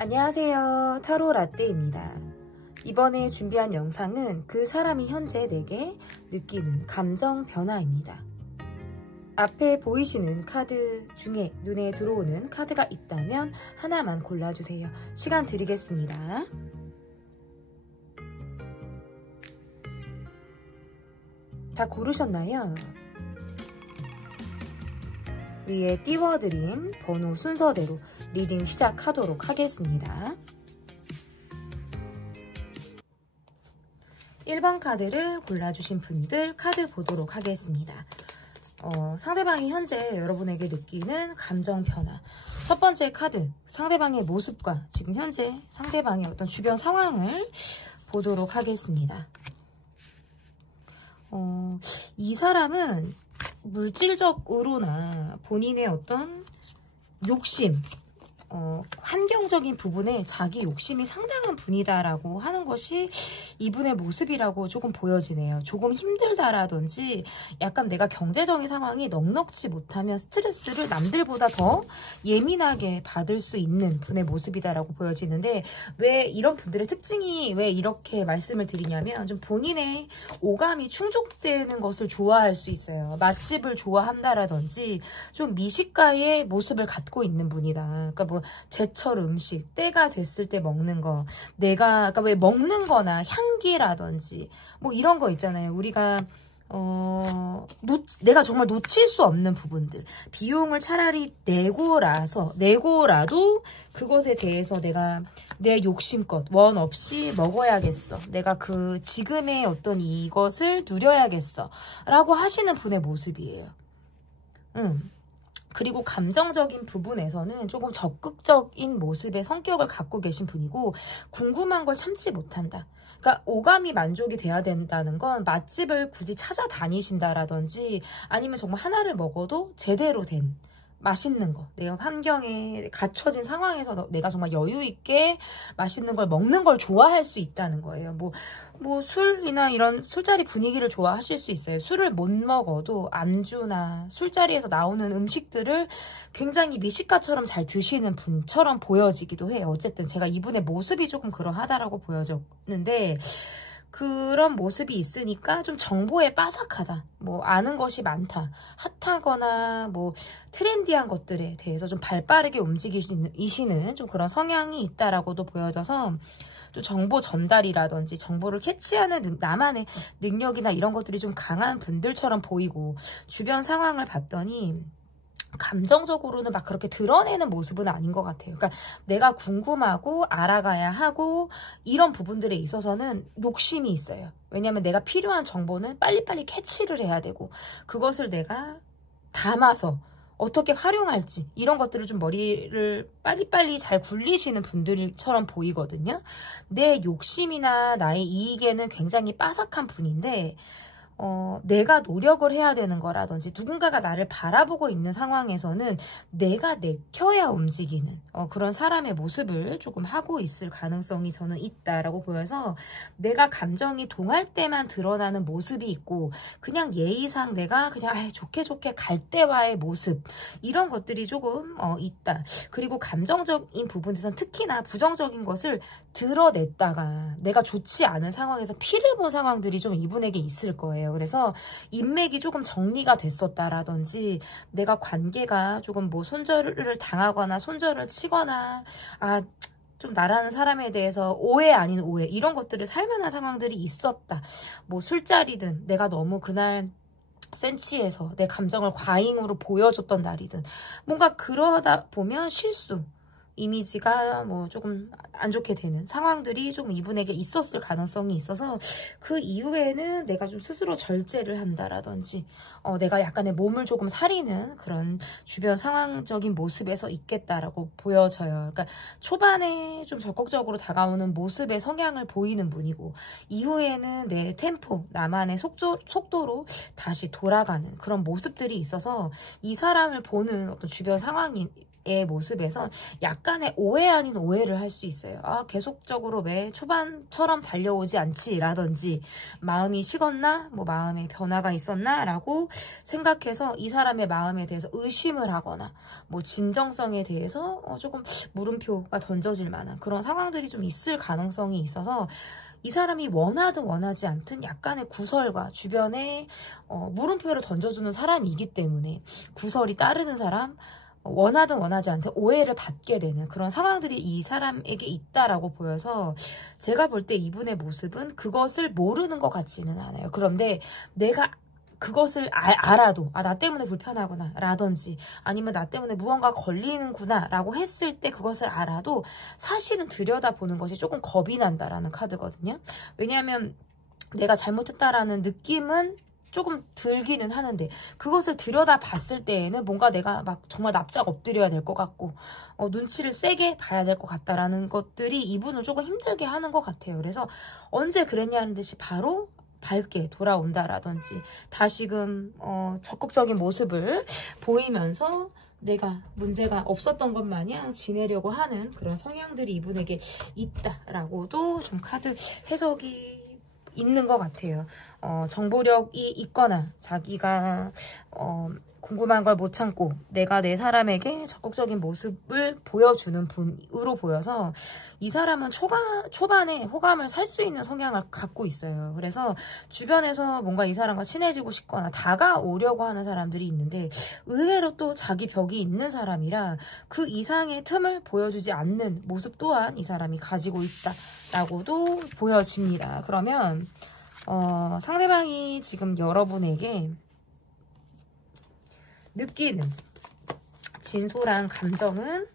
안녕하세요. 타로 라떼입니다. 이번에 준비한 영상은 그 사람이 현재 내게 느끼는 감정 변화입니다. 앞에 보이시는 카드 중에 눈에 들어오는 카드가 있다면 하나만 골라주세요. 시간 드리겠습니다. 다 고르셨나요? 위에 띄워드린 번호 순서대로 리딩 시작하도록 하겠습니다. 1번 카드를 골라주신 분들 카드 보도록 하겠습니다. 상대방이 현재 여러분에게 느끼는 감정 변화. 첫 번째 카드, 상대방의 모습과 지금 현재 상대방의 어떤 주변 상황을 보도록 하겠습니다. 이 사람은 물질적으로나 본인의 어떤 욕심, 환경적인 부분에 자기 욕심이 상당한 분이다라고 하는 것이 이분의 모습이라고 조금 보여지네요. 조금 힘들다라든지 약간 내가 경제적인 상황이 넉넉지 못하면 스트레스를 남들보다 더 예민하게 받을 수 있는 분의 모습이다라고 보여지는데, 왜 이런 분들의 특징이 왜 이렇게 말씀을 드리냐면, 좀 본인의 오감이 충족되는 것을 좋아할 수 있어요. 맛집을 좋아한다라든지 좀 미식가의 모습을 갖고 있는 분이다. 그러니까 뭐 제철 음식, 때가 됐을 때 먹는 거, 그러니까 왜 먹는 거나 향기라든지 뭐 이런 거 있잖아요. 우리가 내가 정말 놓칠 수 없는 부분들, 비용을 차라리 내고라도 그것에 대해서 내가 내 욕심껏 원 없이 먹어야겠어, 내가 그 지금의 어떤 이것을 누려야겠어 라고 하시는 분의 모습이에요. 그리고 감정적인 부분에서는 조금 적극적인 모습의 성격을 갖고 계신 분이고, 궁금한 걸 참지 못한다. 그러니까 오감이 만족이 돼야 된다는 건 맛집을 굳이 찾아다니신다라든지 아니면 정말 하나를 먹어도 제대로 된 맛있는 거, 내가 환경에 갖춰진 상황에서 내가 정말 여유 있게 맛있는 걸 먹는 걸 좋아할 수 있다는 거예요. 뭐 술이나 이런 술자리 분위기를 좋아하실 수 있어요. 술을 못 먹어도 안주나 술자리에서 나오는 음식들을 굉장히 미식가처럼 잘 드시는 분처럼 보여지기도 해요. 어쨌든 제가 이분의 모습이 조금 그러하다라고 보여졌는데, 그런 모습이 있으니까 좀 정보에 빠삭하다, 뭐 아는 것이 많다, 핫하거나 뭐 트렌디한 것들에 대해서 좀 발빠르게 움직이시는 좀 그런 성향이 있다라고도 보여져서, 또 정보 전달이라든지 정보를 캐치하는 나만의 능력이나 이런 것들이 좀 강한 분들처럼 보이고, 주변 상황을 봤더니 감정적으로는 막 그렇게 드러내는 모습은 아닌 것 같아요. 그러니까 내가 궁금하고 알아가야 하고 이런 부분들에 있어서는 욕심이 있어요. 왜냐하면 내가 필요한 정보는 빨리빨리 캐치를 해야 되고, 그것을 내가 담아서 어떻게 활용할지 이런 것들을 좀 머리를 빨리빨리 잘 굴리시는 분들처럼 보이거든요. 내 욕심이나 나의 이익에는 굉장히 빠삭한 분인데, 내가 노력을 해야 되는 거라든지 누군가가 나를 바라보고 있는 상황에서는 내가 내켜야 움직이는 그런 사람의 모습을 조금 하고 있을 가능성이 저는 있다라고 보여서, 내가 감정이 동할 때만 드러나는 모습이 있고, 그냥 예의상 내가 그냥 좋게 갈 때와의 모습, 이런 것들이 조금 있다. 그리고 감정적인 부분에서는 특히나 부정적인 것을 드러냈다가 내가 좋지 않은 상황에서 피를 본 상황들이 좀 이분에게 있을 거예요. 그래서 인맥이 조금 정리가 됐었다라든지, 내가 관계가 조금 뭐 손절을 당하거나 손절을 치거나, 좀 나라는 사람에 대해서 오해 아닌 오해, 이런 것들을 살만한 상황들이 있었다. 뭐 술자리든 내가 너무 그날 센치해서 내 감정을 과잉으로 보여줬던 날이든, 뭔가 그러다 보면 실수, 이미지가 뭐 조금 안 좋게 되는 상황들이 조금 이분에게 있었을 가능성이 있어서, 그 이후에는 내가 좀 스스로 절제를 한다라든지 내가 약간의 몸을 조금 사리는 그런 주변 상황적인 모습에서 있겠다라고 보여져요. 그러니까 초반에 좀 적극적으로 다가오는 모습의 성향을 보이는 분이고, 이후에는 내 템포, 나만의 속도로 다시 돌아가는 그런 모습들이 있어서, 이 사람을 보는 어떤 주변 상황이 의 모습에서 약간의 오해 아닌 오해를 할 수 있어요. 아, 계속적으로 매 초반처럼 달려오지 않지 라든지 마음이 식었나? 뭐 마음에 변화가 있었나? 라고 생각해서 이 사람의 마음에 대해서 의심을 하거나 뭐 진정성에 대해서 조금 물음표가 던져질 만한 그런 상황들이 좀 있을 가능성이 있어서 이 사람이 원하든 원하지 않든 약간의 구설과 주변에 물음표를 던져주는 사람이기 때문에 구설이 따르는 사람, 원하든 원하지 않든 오해를 받게 되는 그런 상황들이 이 사람에게 있다라고 보여서 제가 볼 때 이분의 모습은 그것을 모르는 것 같지는 않아요. 그런데 내가 그것을 알아도 나 때문에 불편하구나 라든지 아니면 나 때문에 무언가 걸리는구나 라고 했을 때 그것을 알아도 사실은 들여다보는 것이 조금 겁이 난다라는 카드거든요. 왜냐하면 내가 잘못했다라는 느낌은 조금 들기는 하는데 그것을 들여다봤을 때에는 뭔가 내가 막 정말 납작 엎드려야 될 것 같고 눈치를 세게 봐야 될 것 같다라는 것들이 이분을 조금 힘들게 하는 것 같아요. 그래서 언제 그랬냐는 듯이 바로 밝게 돌아온다라든지 다시금 적극적인 모습을 보이면서 내가 문제가 없었던 것 마냥 지내려고 하는 그런 성향들이 이분에게 있다라고도 좀 카드 해석이 있는 것 같아요. 정보력이 있거나 자기가 궁금한 걸 못 참고 내가 내 사람에게 적극적인 모습을 보여주는 분으로 보여서 이 사람은 초반에 호감을 살 수 있는 성향을 갖고 있어요. 그래서 주변에서 뭔가 이 사람과 친해지고 싶거나 다가오려고 하는 사람들이 있는데 의외로 또 자기 벽이 있는 사람이라 그 이상의 틈을 보여주지 않는 모습 또한 이 사람이 가지고 있다라고도 보여집니다. 그러면 상대방이 지금 여러분에게 느끼는 진솔한 감정은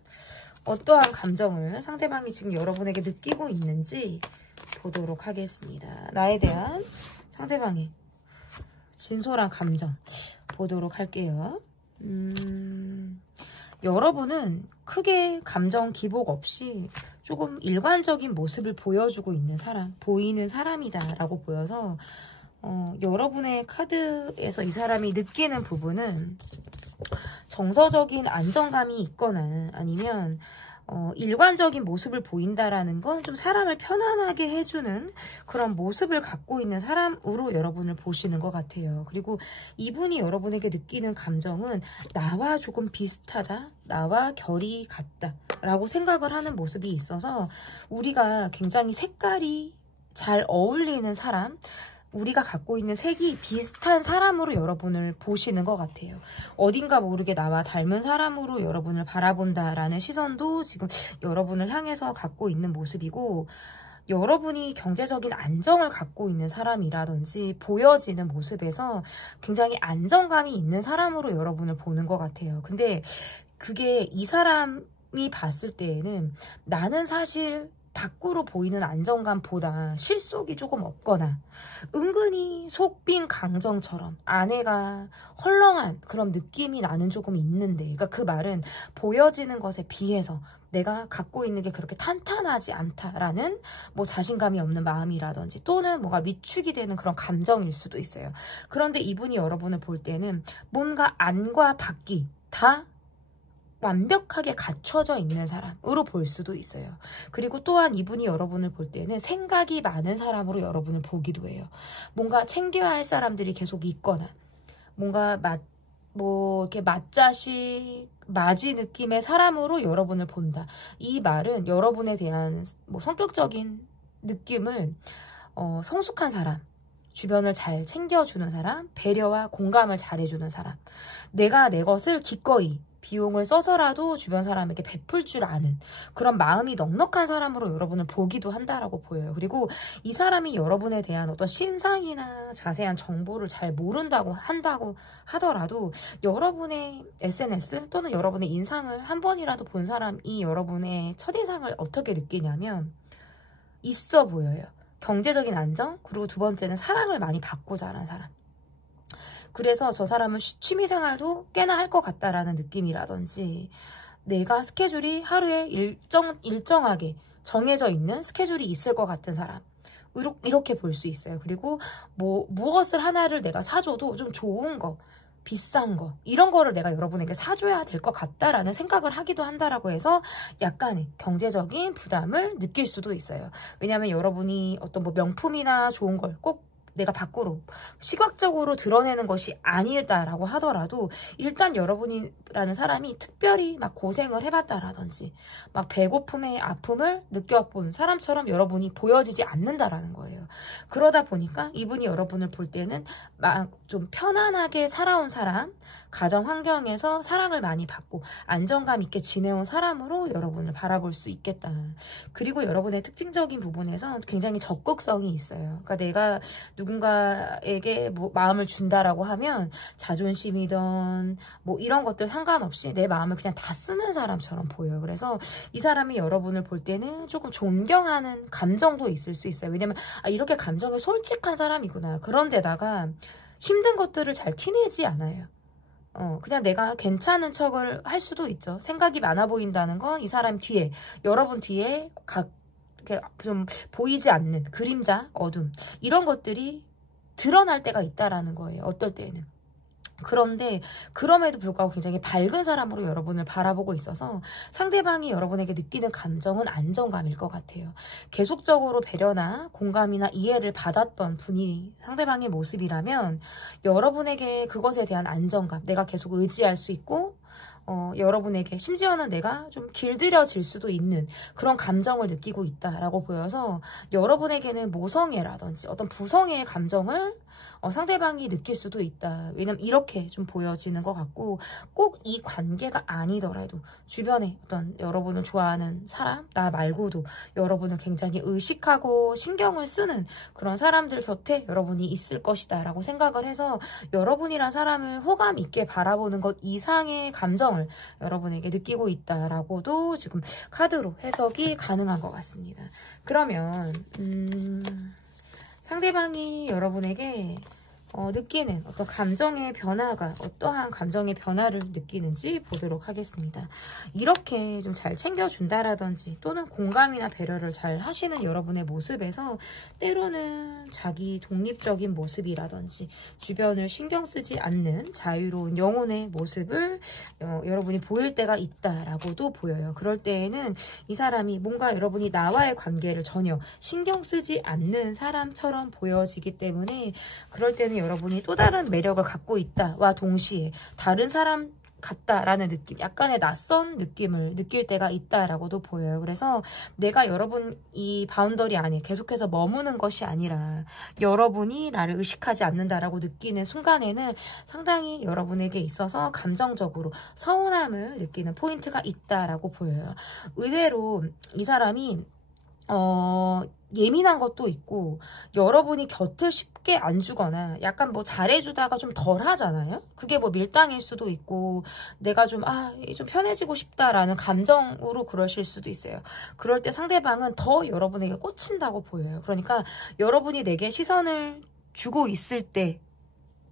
어떠한 감정을 상대방이 지금 여러분에게 느끼고 있는지 보도록 하겠습니다. 나에 대한 상대방의 진솔한 감정 보도록 할게요. 여러분은 크게 감정 기복 없이 조금 일관적인 모습을 보여주고 있는 보이는 사람이다 라고 보여서 여러분의 카드에서 이 사람이 느끼는 부분은 정서적인 안정감이 있거나 아니면 일관적인 모습을 보인다라는 건 좀 사람을 편안하게 해주는 그런 모습을 갖고 있는 사람으로 여러분을 보시는 것 같아요. 그리고 이분이 여러분에게 느끼는 감정은 나와 조금 비슷하다, 나와 결이 같다 라고 생각을 하는 모습이 있어서 우리가 굉장히 색깔이 잘 어울리는 사람, 우리가 갖고 있는 색이 비슷한 사람으로 여러분을 보시는 것 같아요. 어딘가 모르게 나와 닮은 사람으로 여러분을 바라본다라는 시선도 지금 여러분을 향해서 갖고 있는 모습이고 여러분이 경제적인 안정을 갖고 있는 사람이라든지 보여지는 모습에서 굉장히 안정감이 있는 사람으로 여러분을 보는 것 같아요. 근데 그게 이 사람이 봤을 때에는 나는 사실 밖으로 보이는 안정감보다 실속이 조금 없거나 은근히 속빈 강정처럼 아내가 헐렁한 그런 느낌이 나는 조금 있는데 그러니까 그 말은 보여지는 것에 비해서 내가 갖고 있는 게 그렇게 탄탄하지 않다라는 뭐 자신감이 없는 마음이라든지 또는 뭐가 위축이 되는 그런 감정일 수도 있어요. 그런데 이분이 여러분을 볼 때는 뭔가 안과 밖이 다 완벽하게 갖춰져 있는 사람으로 볼 수도 있어요. 그리고 또한 이분이 여러분을 볼 때는 생각이 많은 사람으로 여러분을 보기도 해요. 뭔가 챙겨야 할 사람들이 계속 있거나 뭔가 이렇게 맞자식 맞이 느낌의 사람으로 여러분을 본다. 이 말은 여러분에 대한 뭐 성격적인 느낌을 성숙한 사람, 주변을 잘 챙겨주는 사람, 배려와 공감을 잘해주는 사람, 내가 내 것을 기꺼이 비용을 써서라도 주변 사람에게 베풀 줄 아는 그런 마음이 넉넉한 사람으로 여러분을 보기도 한다라고 보여요. 그리고 이 사람이 여러분에 대한 어떤 신상이나 자세한 정보를 잘 모른다고 하더라도 여러분의 SNS 또는 여러분의 인상을 한 번이라도 본 사람이 여러분의 첫인상을 어떻게 느끼냐면 있어 보여요. 경제적인 안정, 그리고 두 번째는 사랑을 많이 받고 자란 사람. 그래서 저 사람은 취미생활도 꽤나 할 것 같다라는 느낌이라든지 내가 스케줄이 하루에 일정하게 정해져 있는 스케줄이 있을 것 같은 사람 이렇게 볼 수 있어요. 그리고 뭐 무엇을 하나를 내가 사줘도 좀 좋은 거 비싼 거 이런 거를 내가 여러분에게 사줘야 될 것 같다라는 생각을 하기도 한다라고 해서 약간의 경제적인 부담을 느낄 수도 있어요. 왜냐하면 여러분이 어떤 뭐 명품이나 좋은 걸 꼭 내가 밖으로 시각적으로 드러내는 것이 아니다라고 하더라도 일단 여러분이라는 사람이 특별히 막 고생을 해봤다라든지 막 배고픔의 아픔을 느껴본 사람처럼 여러분이 보여지지 않는다라는 거예요. 그러다 보니까 이분이 여러분을 볼 때는 막 좀 편안하게 살아온 사람, 가정 환경에서 사랑을 많이 받고 안정감 있게 지내온 사람으로 여러분을 바라볼 수 있겠다. 그리고 여러분의 특징적인 부분에서 굉장히 적극성이 있어요. 그러니까 내가 누군가에게 뭐 마음을 준다라고 하면 자존심이든 뭐 이런 것들 상관없이 내 마음을 그냥 다 쓰는 사람처럼 보여요. 그래서 이 사람이 여러분을 볼 때는 조금 존경하는 감정도 있을 수 있어요. 왜냐면 이렇게 감정에 솔직한 사람이구나. 그런데다가 힘든 것들을 잘 티내지 않아요. 그냥 내가 괜찮은 척을 할 수도 있죠. 생각이 많아 보인다는 건 이 사람 뒤에, 여러분 뒤에 좀 보이지 않는 그림자, 어둠 이런 것들이 드러날 때가 있다라는 거예요. 어떨 때에는. 그런데 그럼에도 불구하고 굉장히 밝은 사람으로 여러분을 바라보고 있어서 상대방이 여러분에게 느끼는 감정은 안정감일 것 같아요. 계속적으로 배려나 공감이나 이해를 받았던 분이 상대방의 모습이라면 여러분에게 그것에 대한 안정감, 내가 계속 의지할 수 있고 여러분에게 심지어는 내가 좀 길들여질 수도 있는 그런 감정을 느끼고 있다라고 보여서 여러분에게는 모성애라든지 어떤 부성애의 감정을 상대방이 느낄 수도 있다. 왜냐면 이렇게 좀 보여지는 것 같고 꼭 이 관계가 아니더라도 주변에 어떤 여러분을 좋아하는 사람, 나 말고도 여러분을 굉장히 의식하고 신경을 쓰는 그런 사람들 곁에 여러분이 있을 것이다 라고 생각을 해서 여러분이란 사람을 호감 있게 바라보는 것 이상의 감정을 여러분에게 느끼고 있다라고도 지금 카드로 해석이 가능한 것 같습니다. 그러면 상대방이 여러분에게 느끼는 어떤 감정의 변화가 어떠한 감정의 변화를 느끼는지 보도록 하겠습니다. 이렇게 좀 잘 챙겨준다라든지 또는 공감이나 배려를 잘 하시는 여러분의 모습에서 때로는 자기 독립적인 모습이라든지 주변을 신경 쓰지 않는 자유로운 영혼의 모습을 여러분이 보일 때가 있다라고도 보여요. 그럴 때에는 이 사람이 뭔가 여러분이 나와의 관계를 전혀 신경 쓰지 않는 사람처럼 보여지기 때문에 그럴 때는 여러분이 또 다른 매력을 갖고 있다와 동시에 다른 사람 같다라는 느낌, 약간의 낯선 느낌을 느낄 때가 있다라고도 보여요. 그래서 내가 여러분 이 바운더리 안에 계속해서 머무는 것이 아니라 여러분이 나를 의식하지 않는다라고 느끼는 순간에는 상당히 여러분에게 있어서 감정적으로 서운함을 느끼는 포인트가 있다라고 보여요. 의외로 이 사람이 예민한 것도 있고 여러분이 곁을 쉽게 안 주거나 약간 뭐 잘해주다가 좀 덜 하잖아요. 그게 뭐 밀당일 수도 있고 내가 좀 편해지고 싶다라는 감정으로 그러실 수도 있어요. 그럴 때 상대방은 더 여러분에게 꽂힌다고 보여요. 그러니까 여러분이 내게 시선을 주고 있을 때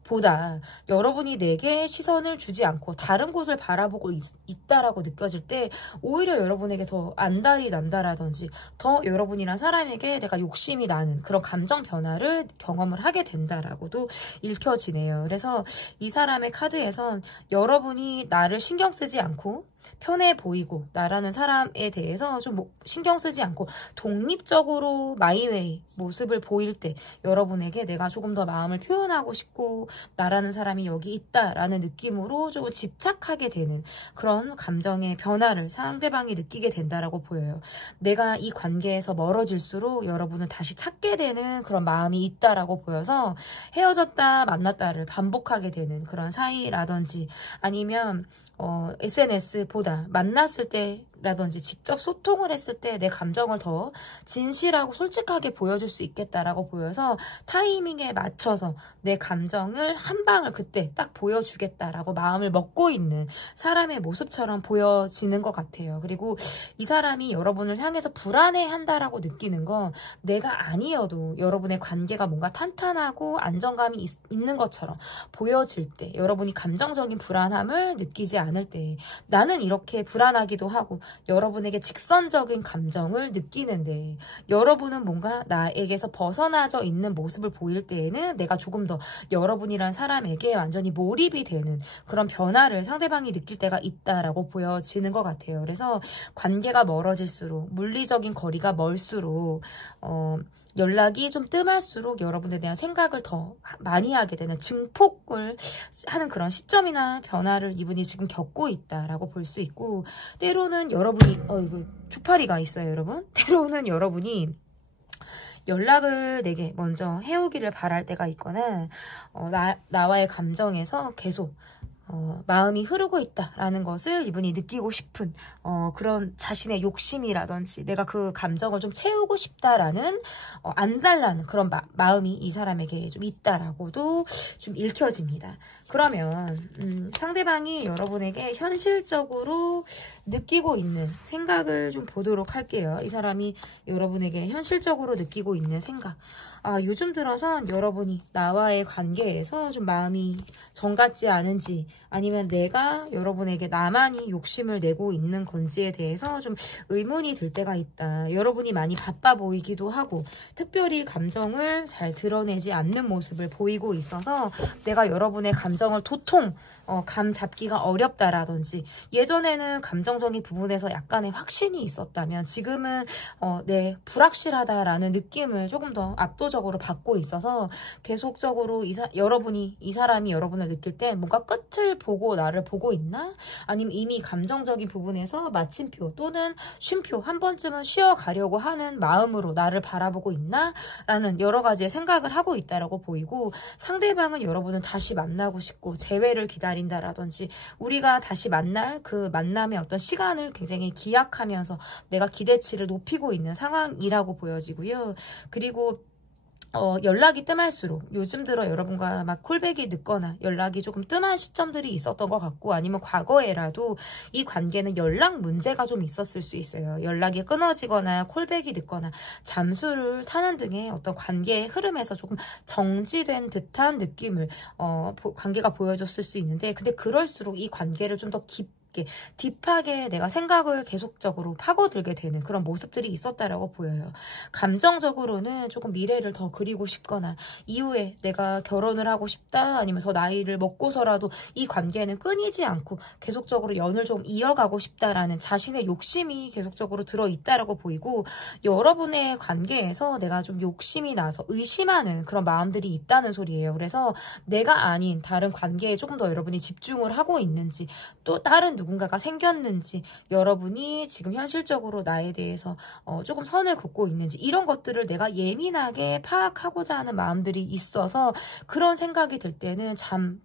보다 여러분이 내게 시선을 주지 않고 다른 곳을 바라보고 있다라고 느껴질 때 오히려 여러분에게 더 안달이 난다라든지 더 여러분이란 사람에게 내가 욕심이 나는 그런 감정 변화를 경험을 하게 된다라고도 읽혀지네요. 그래서 이 사람의 카드에선 여러분이 나를 신경 쓰지 않고 편해 보이고 나라는 사람에 대해서 좀 신경 쓰지 않고 독립적으로 마이웨이 모습을 보일 때 여러분에게 내가 조금 더 마음을 표현하고 싶고 나라는 사람이 여기 있다라는 느낌으로 조금 집착하게 되는 그런 감정의 변화를 상대방이 느끼게 된다라고 보여요. 내가 이 관계에서 멀어질수록 여러분을 다시 찾게 되는 그런 마음이 있다라고 보여서 헤어졌다 만났다를 반복하게 되는 그런 사이라든지 아니면 SNS보다 만났을 때라든지 직접 소통을 했을 때 내 감정을 더 진실하고 솔직하게 보여줄 수 있겠다라고 보여서 타이밍에 맞춰서 내 감정을 한 방을 그때 딱 보여주겠다라고 마음을 먹고 있는 사람의 모습처럼 보여지는 것 같아요. 그리고 이 사람이 여러분을 향해서 불안해한다라고 느끼는 건 내가 아니어도 여러분의 관계가 뭔가 탄탄하고 안정감이 있는 것처럼 보여질 때 여러분이 감정적인 불안함을 느끼지 않을 때 나는 이렇게 불안하기도 하고 여러분에게 직선적인 감정을 느끼는데 여러분은 뭔가 나에게서 벗어나져 있는 모습을 보일 때에는 내가 조금 더 여러분이란 사람에게 완전히 몰입이 되는 그런 변화를 상대방이 느낄 때가 있다라고 보여지는 것 같아요. 그래서 관계가 멀어질수록 물리적인 거리가 멀수록 연락이 좀 뜸할수록 여러분에 대한 생각을 더 많이 하게 되는 증폭을 하는 그런 시점이나 변화를 이분이 지금 겪고 있다라고 볼 수 있고, 때로는 여러분이 이거 초파리가 있어요, 여러분. 때로는 여러분이 연락을 내게 먼저 해오기를 바랄 때가 있거나 나와의 감정에서 계속 마음이 흐르고 있다라는 것을 이분이 느끼고 싶은 그런 자신의 욕심이라든지 내가 그 감정을 좀 채우고 싶다라는 안달나는 그런 마음이 이 사람에게 좀 있다라고도 좀 읽혀집니다. 그러면 상대방이 여러분에게 현실적으로 느끼고 있는 생각을 좀 보도록 할게요. 이 사람이 여러분에게 현실적으로 느끼고 있는 생각. 요즘 들어선 여러분이 나와의 관계에서 좀 마음이 정같지 않은지, 아니면 내가 여러분에게 나만이 욕심을 내고 있는 건지에 대해서 좀 의문이 들 때가 있다. 여러분이 많이 바빠 보이기도 하고 특별히 감정을 잘 드러내지 않는 모습을 보이고 있어서 내가 여러분의 감정을 도통 감 잡기가 어렵다라든지, 예전에는 감정적인 부분에서 약간의 확신이 있었다면 지금은 불확실하다라는 느낌을 조금 더 압도적으로 받고 있어서 계속적으로 이 사람이 여러분을 느낄 때 뭔가 끝을 보고 나를 보고 있나? 아니면 이미 감정적인 부분에서 마침표 또는 쉼표 한 번쯤은 쉬어가려고 하는 마음으로 나를 바라보고 있나? 라는 여러 가지의 생각을 하고 있다라고 보이고, 상대방은 여러분을 다시 만나고 싶고 재회를 기다린다라든지 우리가 다시 만날 그 만남의 어떤 시간을 굉장히 기약하면서 내가 기대치를 높이고 있는 상황이라고 보여지고요. 그리고 연락이 뜸할수록 요즘 들어 여러분과 막 콜백이 늦거나 연락이 조금 뜸한 시점들이 있었던 것 같고, 아니면 과거에라도 이 관계는 연락 문제가 좀 있었을 수 있어요. 연락이 끊어지거나 콜백이 늦거나 잠수를 타는 등의 어떤 관계의 흐름에서 조금 정지된 듯한 느낌을 관계가 보여줬을 수 있는데, 근데 그럴수록 이 관계를 좀 더 딥하게 내가 생각을 계속적으로 파고들게 되는 그런 모습들이 있었다라고 보여요. 감정적으로는 조금 미래를 더 그리고 싶거나 이후에 내가 결혼을 하고 싶다, 아니면 더 나이를 먹고서라도 이 관계는 끊이지 않고 계속적으로 연을 좀 이어가고 싶다라는 자신의 욕심이 계속적으로 들어있다라고 보이고, 여러분의 관계에서 내가 좀 욕심이 나서 의심하는 그런 마음들이 있다는 소리예요. 그래서 내가 아닌 다른 관계에 조금 더 여러분이 집중을 하고 있는지, 또 다른 누군가가 생겼는지, 여러분이 지금 현실적으로 나에 대해서 조금 선을 긋고 있는지, 이런 것들을 내가 예민하게 파악하고자 하는 마음들이 있어서 그런 생각이 들 때는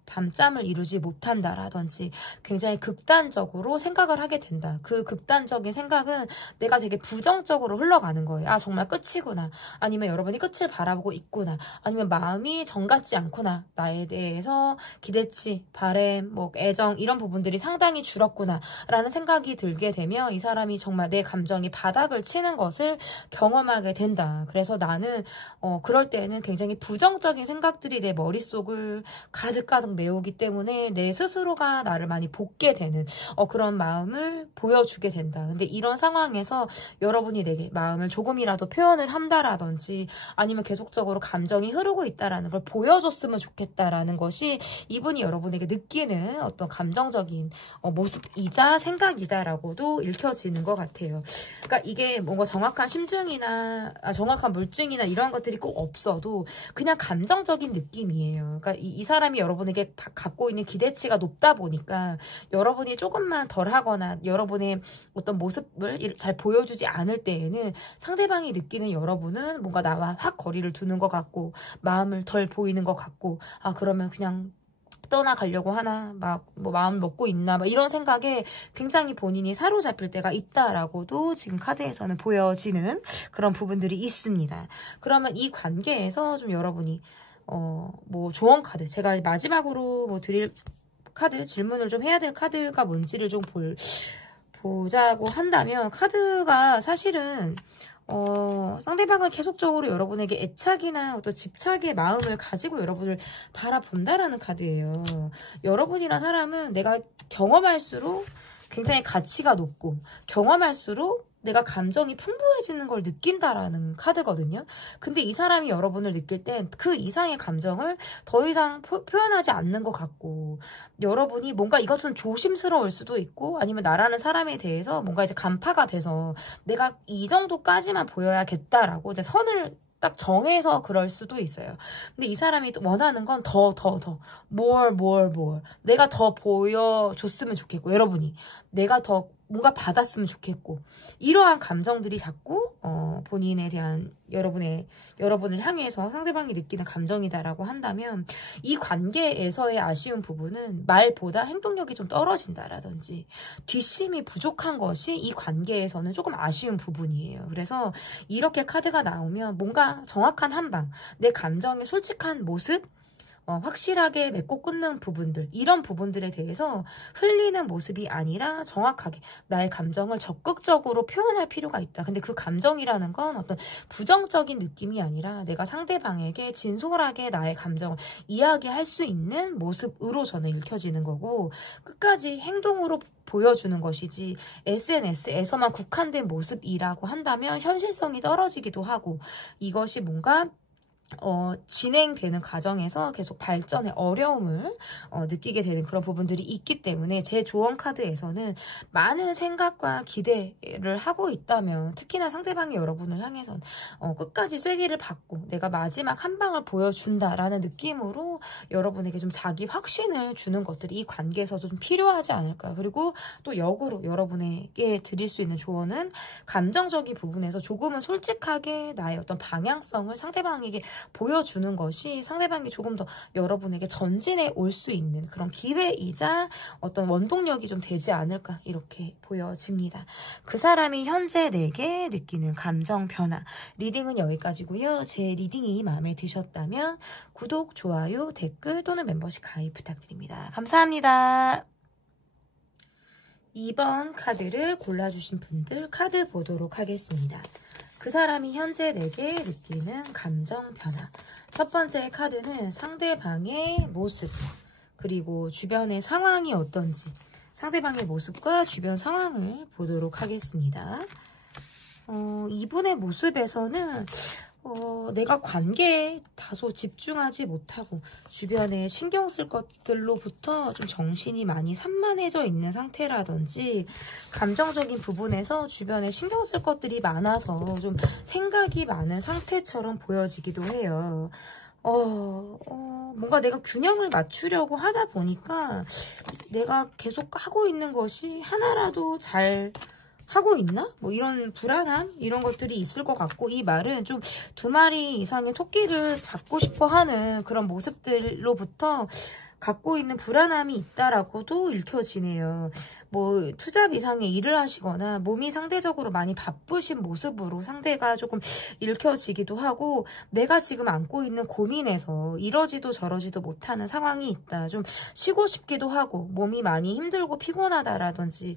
밤잠을 이루지 못한다라든지 굉장히 극단적으로 생각을 하게 된다. 그 극단적인 생각은 내가 되게 부정적으로 흘러가는 거예요. 정말 끝이구나, 아니면 여러분이 끝을 바라보고 있구나, 아니면 마음이 정같지 않구나, 나에 대해서 기대치, 바램, 애정 이런 부분들이 상당히 줄었구나 라는 생각이 들게 되면 이 사람이 정말 내 감정이 바닥을 치는 것을 경험하게 된다. 그래서 나는 그럴 때는 굉장히 부정적인 생각들이 내 머릿속을 가득가득 메우기 때문에 내 스스로가 나를 많이 볶게 되는 그런 마음을 보여주게 된다. 근데 이런 상황에서 여러분이 내게 마음을 조금이라도 표현을 한다라든지, 아니면 계속적으로 감정이 흐르고 있다라는 걸 보여줬으면 좋겠다라는 것이 이분이 여러분에게 느끼는 어떤 감정적인 모습이자 생각이다라고도 읽혀지는 것 같아요. 그러니까 이게 뭔가 정확한 심증이나 정확한 물증이나 이런 것들이 꼭 없어도 그냥 감정적인 느낌이에요. 그러니까 이 사람이 여러분에게 갖고 있는 기대치가 높다 보니까 여러분이 조금만 덜 하거나 여러분의 어떤 모습을 잘 보여주지 않을 때에는 상대방이 느끼는 여러분은 뭔가 나와 확 거리를 두는 것 같고 마음을 덜 보이는 것 같고, 그러면 그냥 떠나가려고 하나, 마음 먹고 있나, 이런 생각에 굉장히 본인이 사로잡힐 때가 있다라고도 지금 카드에서는 보여지는 그런 부분들이 있습니다. 그러면 이 관계에서 좀 여러분이, 조언 카드, 제가 마지막으로 드릴 카드, 질문을 좀 해야 될 카드가 뭔지를 좀 보자고 한다면, 카드가 사실은, 상대방은 계속적으로 여러분에게 애착이나 또 집착의 마음을 가지고 여러분을 바라본다라는 카드예요. 여러분이란 사람은 내가 경험할수록 굉장히 가치가 높고 경험할수록 내가 감정이 풍부해지는 걸 느낀다라는 카드거든요. 근데 이 사람이 여러분을 느낄 땐 그 이상의 감정을 더 이상 표현하지 않는 것 같고, 여러분이 뭔가 이것은 조심스러울 수도 있고, 아니면 나라는 사람에 대해서 뭔가 이제 간파가 돼서 내가 이 정도까지만 보여야겠다라고 이제 선을 딱 정해서 그럴 수도 있어요. 근데 이 사람이 원하는 건 더, more. 내가 더 보여줬으면 좋겠고, 여러분이 내가 더 뭔가 받았으면 좋겠고, 이러한 감정들이 자꾸 본인에 대한 여러분을 향해서 상대방이 느끼는 감정이다라고 한다면, 이 관계에서의 아쉬운 부분은 말보다 행동력이 좀 떨어진다라든지 뒷심이 부족한 것이 이 관계에서는 조금 아쉬운 부분이에요. 그래서 이렇게 카드가 나오면 뭔가 정확한 한방, 내 감정의 솔직한 모습, 확실하게 맺고 끊는 부분들, 이런 부분들에 대해서 흘리는 모습이 아니라 정확하게 나의 감정을 적극적으로 표현할 필요가 있다. 근데 그 감정이라는 건 어떤 부정적인 느낌이 아니라 내가 상대방에게 진솔하게 나의 감정을 이야기할 수 있는 모습으로 저는 읽혀지는 거고, 끝까지 행동으로 보여주는 것이지 SNS에서만 국한된 모습이라고 한다면 현실성이 떨어지기도 하고, 이것이 뭔가 진행되는 과정에서 계속 발전의 어려움을 느끼게 되는 그런 부분들이 있기 때문에, 제 조언 카드에서는 많은 생각과 기대를 하고 있다면, 특히나 상대방이 여러분을 향해선 끝까지 쐐기를 받고 내가 마지막 한 방을 보여준다라는 느낌으로 여러분에게 좀 자기 확신을 주는 것들이 이 관계에서도 좀 필요하지 않을까. 그리고 또 역으로 여러분에게 드릴 수 있는 조언은, 감정적인 부분에서 조금은 솔직하게 나의 어떤 방향성을 상대방에게 보여주는 것이 상대방이 조금 더 여러분에게 전진해 올 수 있는 그런 기회이자 어떤 원동력이 좀 되지 않을까, 이렇게 보여집니다. 그 사람이 현재 내게 느끼는 감정 변화, 리딩은 여기까지고요. 제 리딩이 마음에 드셨다면 구독, 좋아요, 댓글 또는 멤버십 가입 부탁드립니다. 감사합니다. 2번 카드를 골라주신 분들 카드 보도록 하겠습니다. 그 사람이 현재 내게 느끼는 감정 변화. 첫 번째 카드는 상대방의 모습, 그리고 주변의 상황이 어떤지, 상대방의 모습과 주변 상황을 보도록 하겠습니다. 이분의 모습에서는 내가 관계에 다소 집중하지 못하고 주변에 신경 쓸 것들로부터 좀 정신이 많이 산만해져 있는 상태라든지, 감정적인 부분에서 주변에 신경 쓸 것들이 많아서 좀 생각이 많은 상태처럼 보여지기도 해요. 뭔가 내가 균형을 맞추려고 하다 보니까 내가 계속 하고 있는 것이 하나라도 잘 하고 있나? 뭐 이런 불안함? 이런 것들이 있을 것 같고, 이 말은 좀 2마리 이상의 토끼를 잡고 싶어 하는 그런 모습들로부터 갖고 있는 불안함이 있다라고도 읽혀지네요. 뭐 투잡 이상의 일을 하시거나 몸이 상대적으로 많이 바쁘신 모습으로 상대가 조금 읽혀지기도 하고, 내가 지금 안고 있는 고민에서 이러지도 저러지도 못하는 상황이 있다. 좀 쉬고 싶기도 하고 몸이 많이 힘들고 피곤하다라든지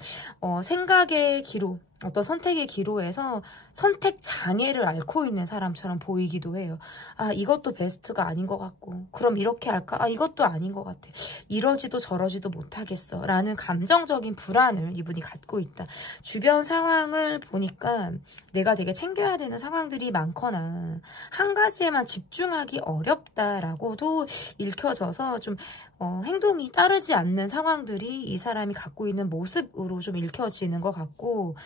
생각의 기로, 어떤 선택의 기로에서 선택 장애를 앓고 있는 사람처럼 보이기도 해요. 아, 이것도 베스트가 아닌 것 같고, 그럼 이렇게 할까? 아, 이것도 아닌 것 같아. 이러지도 저러지도 못하겠어 라는 감정적인 불안을 이분이 갖고 있다. 주변 상황을 보니까 내가 되게 챙겨야 되는 상황들이 많거나 한 가지에만 집중하기 어렵다라고도 읽혀져서 좀 행동이 따르지 않는 상황들이 이 사람이 갖고 있는 모습으로 좀 읽혀지는 것 같고,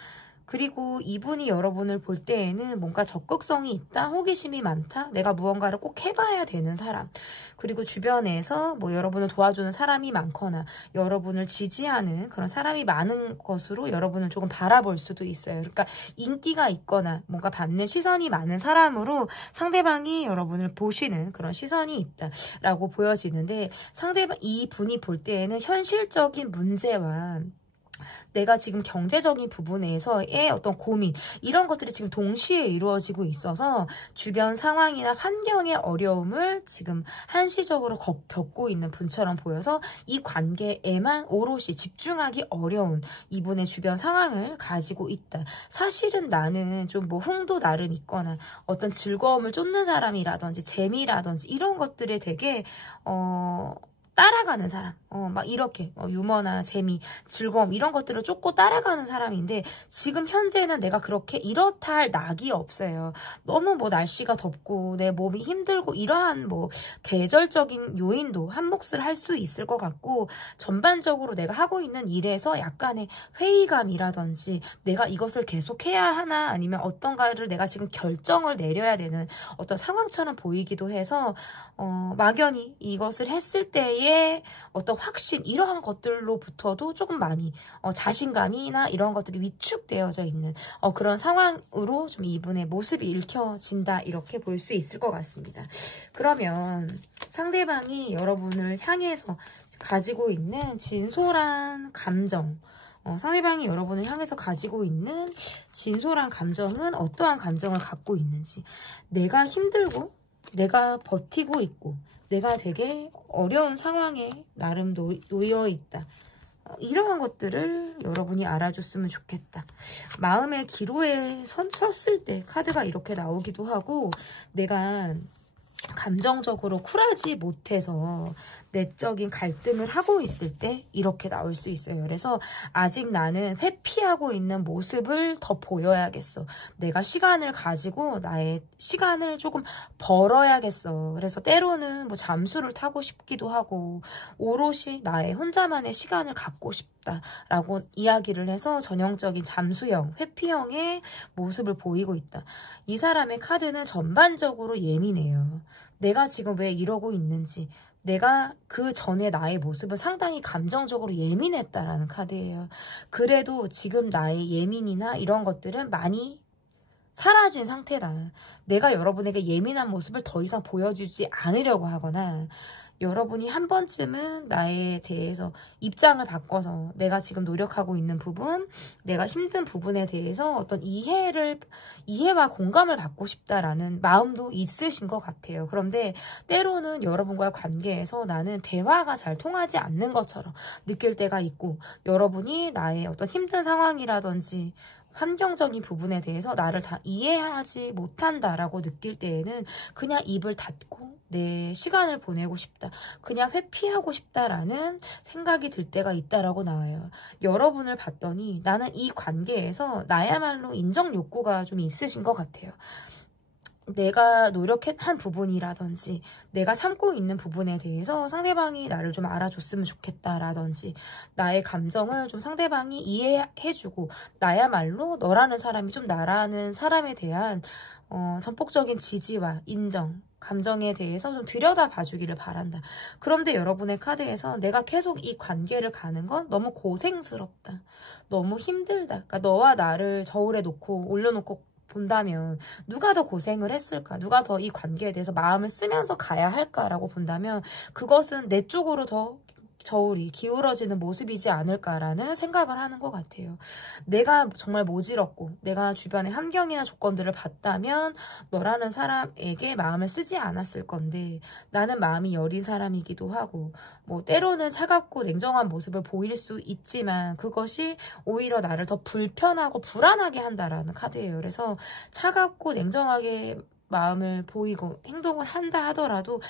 그리고 이분이 여러분을 볼 때에는 뭔가 적극성이 있다, 호기심이 많다, 내가 무언가를 꼭 해봐야 되는 사람, 그리고 주변에서 뭐 여러분을 도와주는 사람이 많거나 여러분을 지지하는 그런 사람이 많은 것으로 여러분을 조금 바라볼 수도 있어요. 그러니까 인기가 있거나 뭔가 받는 시선이 많은 사람으로 상대방이 여러분을 보시는 그런 시선이 있다라고 보여지는데, 상대방, 이 분이 볼 때에는 현실적인 문제와 내가 지금 경제적인 부분에서의 어떤 고민, 이런 것들이 지금 동시에 이루어지고 있어서 주변 상황이나 환경의 어려움을 지금 한시적으로 겪고 있는 분처럼 보여서 이 관계에만 오롯이 집중하기 어려운 이분의 주변 상황을 가지고 있다. 사실은 나는 좀 뭐 흥도 나름 있거나 어떤 즐거움을 쫓는 사람이라든지 재미라든지 이런 것들에 되게 따라가는 사람, 막 이렇게 유머나 재미, 즐거움 이런 것들을 쫓고 따라가는 사람인데 지금 현재는 내가 그렇게 이렇다 할 낙이 없어요. 너무 뭐 날씨가 덥고 내 몸이 힘들고 이러한 뭐 계절적인 요인도 한 몫을 할 수 있을 것 같고 전반적으로 내가 하고 있는 일에서 약간의 회의감이라든지 내가 이것을 계속해야 하나 아니면 어떤가를 내가 지금 결정을 내려야 되는 어떤 상황처럼 보이기도 해서 막연히 이것을 했을 때의 어떤 확신 이러한 것들로부터도 조금 많이 자신감이나 이런 것들이 위축되어져 있는 그런 상황으로 좀 이분의 모습이 읽혀진다 이렇게 볼 수 있을 것 같습니다. 그러면 상대방이 여러분을 향해서 가지고 있는 진솔한 감정 상대방이 여러분을 향해서 가지고 있는 진솔한 감정은 어떠한 감정을 갖고 있는지 내가 힘들고 내가 버티고 있고 내가 되게 어려운 상황에 나름 놓여 있다. 이러한 것들을 여러분이 알아줬으면 좋겠다. 마음의 기로에 섰을 때 카드가 이렇게 나오기도 하고 내가 감정적으로 쿨하지 못해서 내적인 갈등을 하고 있을 때 이렇게 나올 수 있어요. 그래서 아직 나는 회피하고 있는 모습을 더 보여야겠어. 내가 시간을 가지고 나의 시간을 조금 벌어야겠어. 그래서 때로는 뭐 잠수를 타고 싶기도 하고 오롯이 나의 혼자만의 시간을 갖고 싶다라고 이야기를 해서 전형적인 잠수형, 회피형의 모습을 보이고 있다. 이 사람의 카드는 전반적으로 예민해요. 내가 지금 왜 이러고 있는지 내가 그 전에 나의 모습은 상당히 감정적으로 예민했다라는 카드예요. 그래도 지금 나의 예민이나 이런 것들은 많이 사라진 상태다. 내가 여러분에게 예민한 모습을 더 이상 보여주지 않으려고 하거나 여러분이 한 번쯤은 나에 대해서 입장을 바꿔서 내가 지금 노력하고 있는 부분, 내가 힘든 부분에 대해서 어떤 이해와 공감을 받고 싶다라는 마음도 있으신 것 같아요. 그런데 때로는 여러분과의 관계에서 나는 대화가 잘 통하지 않는 것처럼 느낄 때가 있고 여러분이 나의 어떤 힘든 상황이라든지 환경적인 부분에 대해서 나를 다 이해하지 못한다라고 느낄 때에는 그냥 입을 닫고 내 시간을 보내고 싶다. 그냥 회피하고 싶다라는 생각이 들 때가 있다라고 나와요. 여러분을 봤더니 나는 이 관계에서 나야말로 인정 욕구가 좀 있으신 것 같아요. 내가 노력한 부분이라든지 내가 참고 있는 부분에 대해서 상대방이 나를 좀 알아줬으면 좋겠다라든지 나의 감정을 좀 상대방이 이해해주고 나야말로 너라는 사람이 좀 나라는 사람에 대한 전폭적인 지지와 인정, 감정에 대해서 좀 들여다봐주기를 바란다. 그런데 여러분의 카드에서 내가 계속 이 관계를 가는 건 너무 고생스럽다. 너무 힘들다. 그러니까 너와 나를 저울에 놓고 올려놓고 본다면 누가 더 고생을 했을까? 누가 더 이 관계에 대해서 마음을 쓰면서 가야 할까라고 본다면 그것은 내 쪽으로 더 저울이 기울어지는 모습이지 않을까라는 생각을 하는 것 같아요. 내가 정말 모질었고 내가 주변의 환경이나 조건들을 봤다면 너라는 사람에게 마음을 쓰지 않았을 건데 나는 마음이 여린 사람이기도 하고 뭐 때로는 차갑고 냉정한 모습을 보일 수 있지만 그것이 오히려 나를 더 불편하고 불안하게 한다라는 카드예요. 그래서 차갑고 냉정하게 마음을 보이고 행동을 한다 하더라도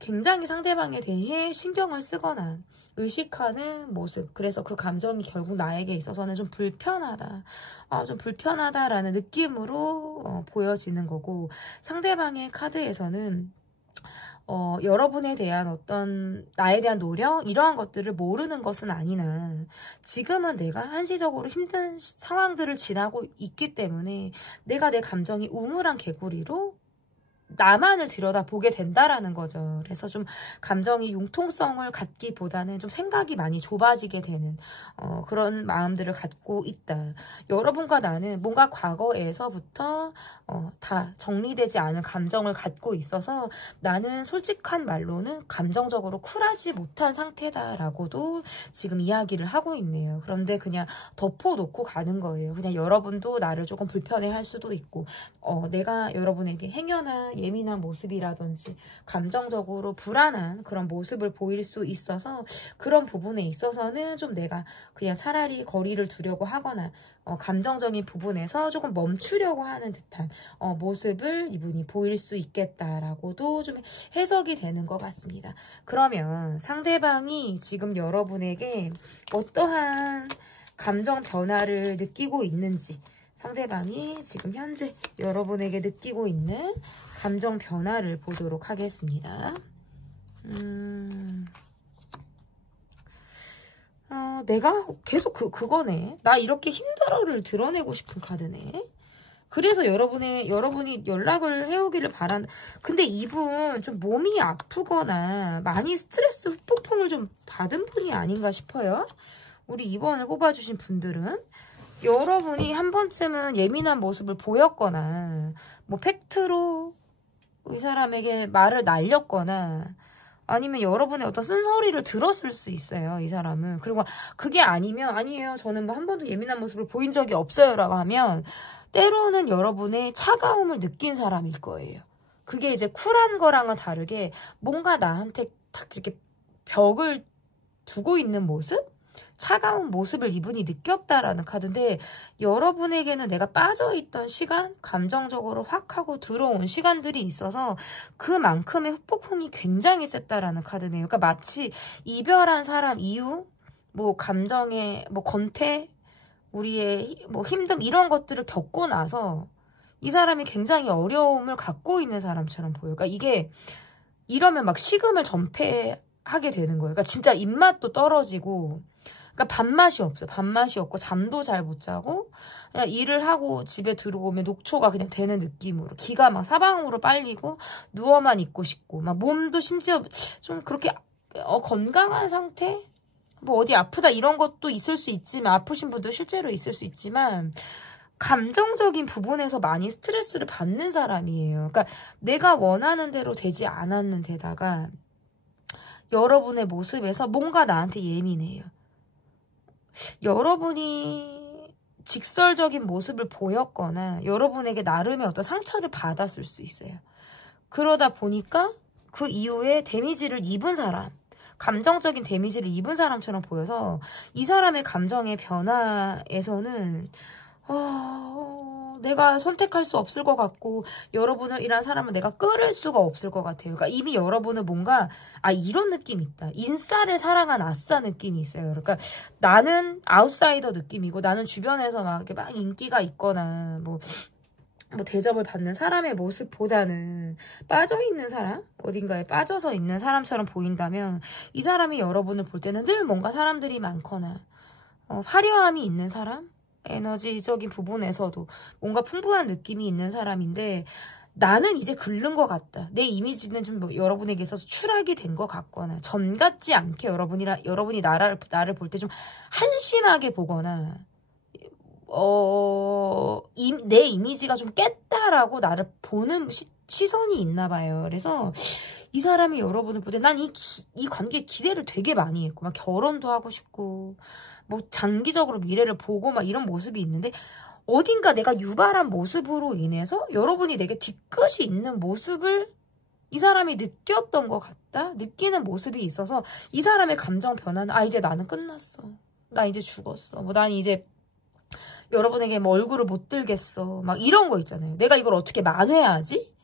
굉장히 상대방에 대해 신경을 쓰거나 의식하는 모습. 그래서 그 감정이 결국 나에게 있어서는 좀 불편하다. 좀 불편하다라는 느낌으로 보여지는 거고 상대방의 카드에서는 여러분에 대한 어떤 나에 대한 노력 이러한 것들을 모르는 것은 아니나 지금은 내가 한시적으로 힘든 상황들을 지나고 있기 때문에 내가 내 감정이 우물한 개구리로 나만을 들여다보게 된다라는 거죠. 그래서 좀 감정이 융통성을 갖기보다는 좀 생각이 많이 좁아지게 되는 그런 마음들을 갖고 있다. 여러분과 나는 뭔가 과거에서부터 다 정리되지 않은 감정을 갖고 있어서 나는 솔직한 말로는 감정적으로 쿨하지 못한 상태다라고도 지금 이야기를 하고 있네요. 그런데 그냥 덮어놓고 가는 거예요. 그냥 여러분도 나를 조금 불편해할 수도 있고 내가 여러분에게 행여나 예민한 모습이라든지 감정적으로 불안한 그런 모습을 보일 수 있어서 그런 부분에 있어서는 좀 내가 그냥 차라리 거리를 두려고 하거나 감정적인 부분에서 조금 멈추려고 하는 듯한 모습을 이분이 보일 수 있겠다라고도 좀 해석이 되는 것 같습니다. 그러면 상대방이 지금 여러분에게 어떠한 감정 변화를 느끼고 있는지, 상대방이 지금 현재 여러분에게 느끼고 있는 감정 변화를 보도록 하겠습니다. 내가 계속 그거네. 나 이렇게 힘들어를 드러내고 싶은 카드네. 그래서 여러분이 연락을 해오기를 바란. 근데 이분 좀 몸이 아프거나 많이 스트레스 후폭풍을 좀 받은 분이 아닌가 싶어요. 우리 2번을 뽑아주신 분들은 여러분이 한 번쯤은 예민한 모습을 보였거나 뭐 팩트로 이 사람에게 말을 날렸거나 아니면 여러분의 어떤 쓴소리를 들었을 수 있어요, 이 사람은. 그리고 그게 아니면 아니에요, 저는 뭐 한 번도 예민한 모습을 보인 적이 없어요 라고 하면 때로는 여러분의 차가움을 느낀 사람일 거예요. 그게 이제 쿨한 거랑은 다르게 뭔가 나한테 딱 이렇게 벽을 두고 있는 모습? 차가운 모습을 이분이 느꼈다라는 카드인데 여러분에게는 내가 빠져있던 시간, 감정적으로 확 하고 들어온 시간들이 있어서 그만큼의 후폭풍이 굉장히 셌다라는 카드네요. 그러니까 마치 이별한 사람 이후 뭐 감정의 뭐 건태, 우리의 뭐 힘듦 이런 것들을 겪고 나서 이 사람이 굉장히 어려움을 갖고 있는 사람처럼 보여요. 그러니까 이게 이러면 막 식음을 전폐하게 되는 거예요. 그러니까 진짜 입맛도 떨어지고 그러니까 밥맛이 없어요. 밥맛이 없고 잠도 잘 못 자고 그냥 일을 하고 집에 들어오면 녹초가 그냥 되는 느낌으로 기가 막 사방으로 빨리고 누워만 있고 싶고 막 몸도 심지어 좀 그렇게 건강한 상태? 뭐 어디 아프다 이런 것도 있을 수 있지만 아프신 분도 실제로 있을 수 있지만 감정적인 부분에서 많이 스트레스를 받는 사람이에요. 그러니까 내가 원하는 대로 되지 않았는 데다가 여러분의 모습에서 뭔가 나한테 예민해요. 여러분이 직설적인 모습을 보였거나 여러분에게 나름의 어떤 상처를 받았을 수 있어요. 그러다 보니까 그 이후에 데미지를 입은 사람, 감정적인 데미지를 입은 사람처럼 보여서 이 사람의 감정의 변화에서는 내가 선택할 수 없을 것 같고 여러분이란 사람은 내가 끌을 수가 없을 것 같아요. 그러니까 이미 여러분은 뭔가 이런 느낌이 있다. 인싸를 사랑한 아싸 느낌이 있어요. 그러니까 나는 아웃사이더 느낌이고 나는 주변에서 막 이렇게 막 인기가 있거나 뭐 대접을 받는 사람의 모습보다는 빠져있는 사람? 어딘가에 빠져서 있는 사람처럼 보인다면 이 사람이 여러분을 볼 때는 늘 뭔가 사람들이 많거나 화려함이 있는 사람? 에너지적인 부분에서도 뭔가 풍부한 느낌이 있는 사람인데 나는 이제 긁는 것 같다. 내 이미지는 좀 뭐 여러분에게 있어서 추락이 된 것 같거나 전 같지 않게 여러분이 나를 볼 때 좀 한심하게 보거나 내 이미지가 좀 깼다라고 나를 보는 시선이 있나 봐요. 그래서 이 사람이 여러분을 볼 때 난 이 관계에 기대를 되게 많이 했고 막 결혼도 하고 싶고 뭐 장기적으로 미래를 보고 막 이런 모습이 있는데 어딘가 내가 유발한 모습으로 인해서 여러분이 내게 뒤끝이 있는 모습을 이 사람이 느꼈던 것 같다? 느끼는 모습이 있어서 이 사람의 감정 변화는 이제 나는 끝났어. 나 이제 죽었어. 뭐 난 이제 여러분에게 뭐 얼굴을 못 들겠어. 막 이런 거 있잖아요. 내가 이걸 어떻게 만회하지?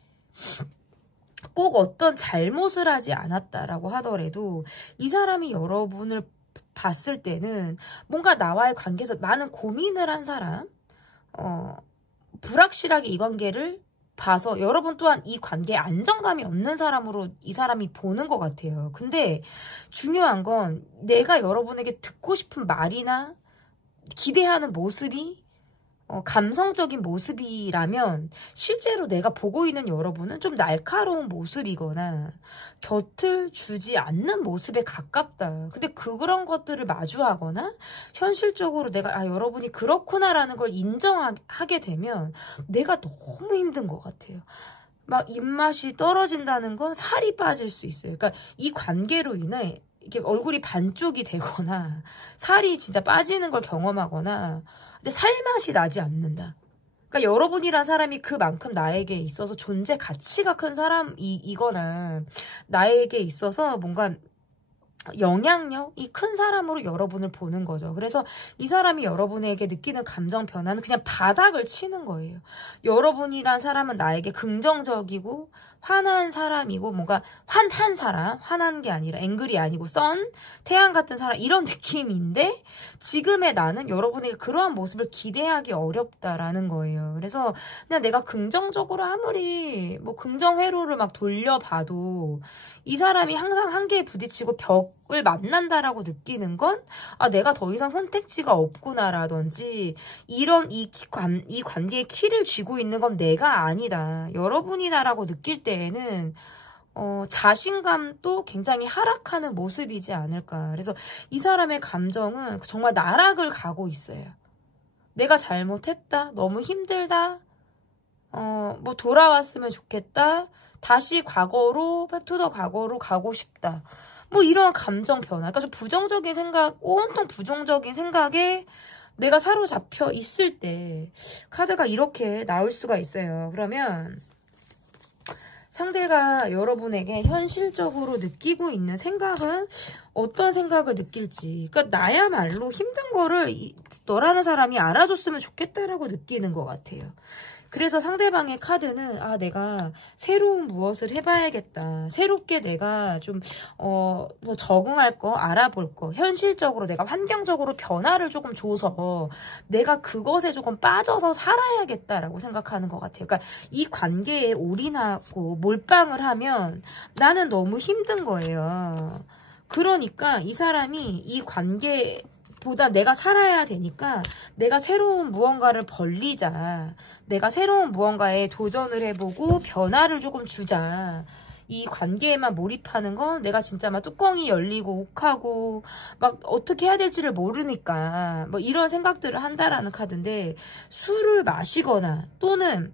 꼭 어떤 잘못을 하지 않았다라고 하더라도 이 사람이 여러분을 봤을 때는 뭔가 나와의 관계에서 많은 고민을 한 사람, 불확실하게 이 관계를 봐서 여러분 또한 이 관계에 안정감이 없는 사람으로 이 사람이 보는 것 같아요. 근데 중요한 건 내가 여러분에게 듣고 싶은 말이나 기대하는 모습이 감성적인 모습이라면 실제로 내가 보고 있는 여러분은 좀 날카로운 모습이거나 곁을 주지 않는 모습에 가깝다. 근데 그런 것들을 마주하거나 현실적으로 내가 여러분이 그렇구나라는 걸 인정하게 되면 내가 너무 힘든 것 같아요. 막 입맛이 떨어진다는 건 살이 빠질 수 있어요. 그러니까 이 관계로 인해 이렇게 얼굴이 반쪽이 되거나 살이 진짜 빠지는 걸 경험하거나 이제 살맛이 나지 않는다. 그러니까 여러분이란 사람이 그만큼 나에게 있어서 존재 가치가 큰 사람이거나 나에게 있어서 뭔가 영향력이 큰 사람으로 여러분을 보는 거죠. 그래서 이 사람이 여러분에게 느끼는 감정 변화는 그냥 바닥을 치는 거예요. 여러분이란 사람은 나에게 긍정적이고 환한 사람이고 뭔가 환한 사람, 환한 게 아니라 앵글이 아니고 선, 태양 같은 사람 이런 느낌인데 지금의 나는 여러분에게 그러한 모습을 기대하기 어렵다라는 거예요. 그래서 그냥 내가 긍정적으로 아무리 뭐 긍정 회로를 막 돌려봐도 이 사람이 항상 한계에 부딪히고 벽을 만난다라고 느끼는 건 내가 더 이상 선택지가 없구나라든지 이런 이 관계의 키를 쥐고 있는 건 내가 아니다. 여러분이다라고 느낄 때에는 자신감도 굉장히 하락하는 모습이지 않을까. 그래서 이 사람의 감정은 정말 나락을 가고 있어요. 내가 잘못했다. 너무 힘들다. 뭐 돌아왔으면 좋겠다. 다시 과거로, 투더 과거로 가고 싶다. 뭐 이런 감정 변화. 그러니까 좀 부정적인 생각, 온통 부정적인 생각에 내가 사로잡혀 있을 때 카드가 이렇게 나올 수가 있어요. 그러면 상대가 여러분에게 현실적으로 느끼고 있는 생각은 어떤 생각을 느낄지. 그러니까 나야말로 힘든 거를 너라는 사람이 알아줬으면 좋겠다라고 느끼는 것 같아요. 그래서 상대방의 카드는 내가 새로운 무엇을 해봐야겠다. 새롭게 내가 좀 뭐 적응할 거, 알아볼 거, 현실적으로 내가 환경적으로 변화를 조금 줘서 내가 그것에 조금 빠져서 살아야겠다라고 생각하는 것 같아요. 그러니까 이 관계에 올인하고 몰빵을 하면 나는 너무 힘든 거예요. 그러니까 이 사람이 이 관계 보다 내가 살아야 되니까 내가 새로운 무언가를 벌리자. 내가 새로운 무언가에 도전을 해보고 변화를 조금 주자. 이 관계에만 몰입하는 건 내가 진짜 막 뚜껑이 열리고 욱하고 막 어떻게 해야 될지를 모르니까 뭐 이런 생각들을 한다라는 카드인데 술을 마시거나 또는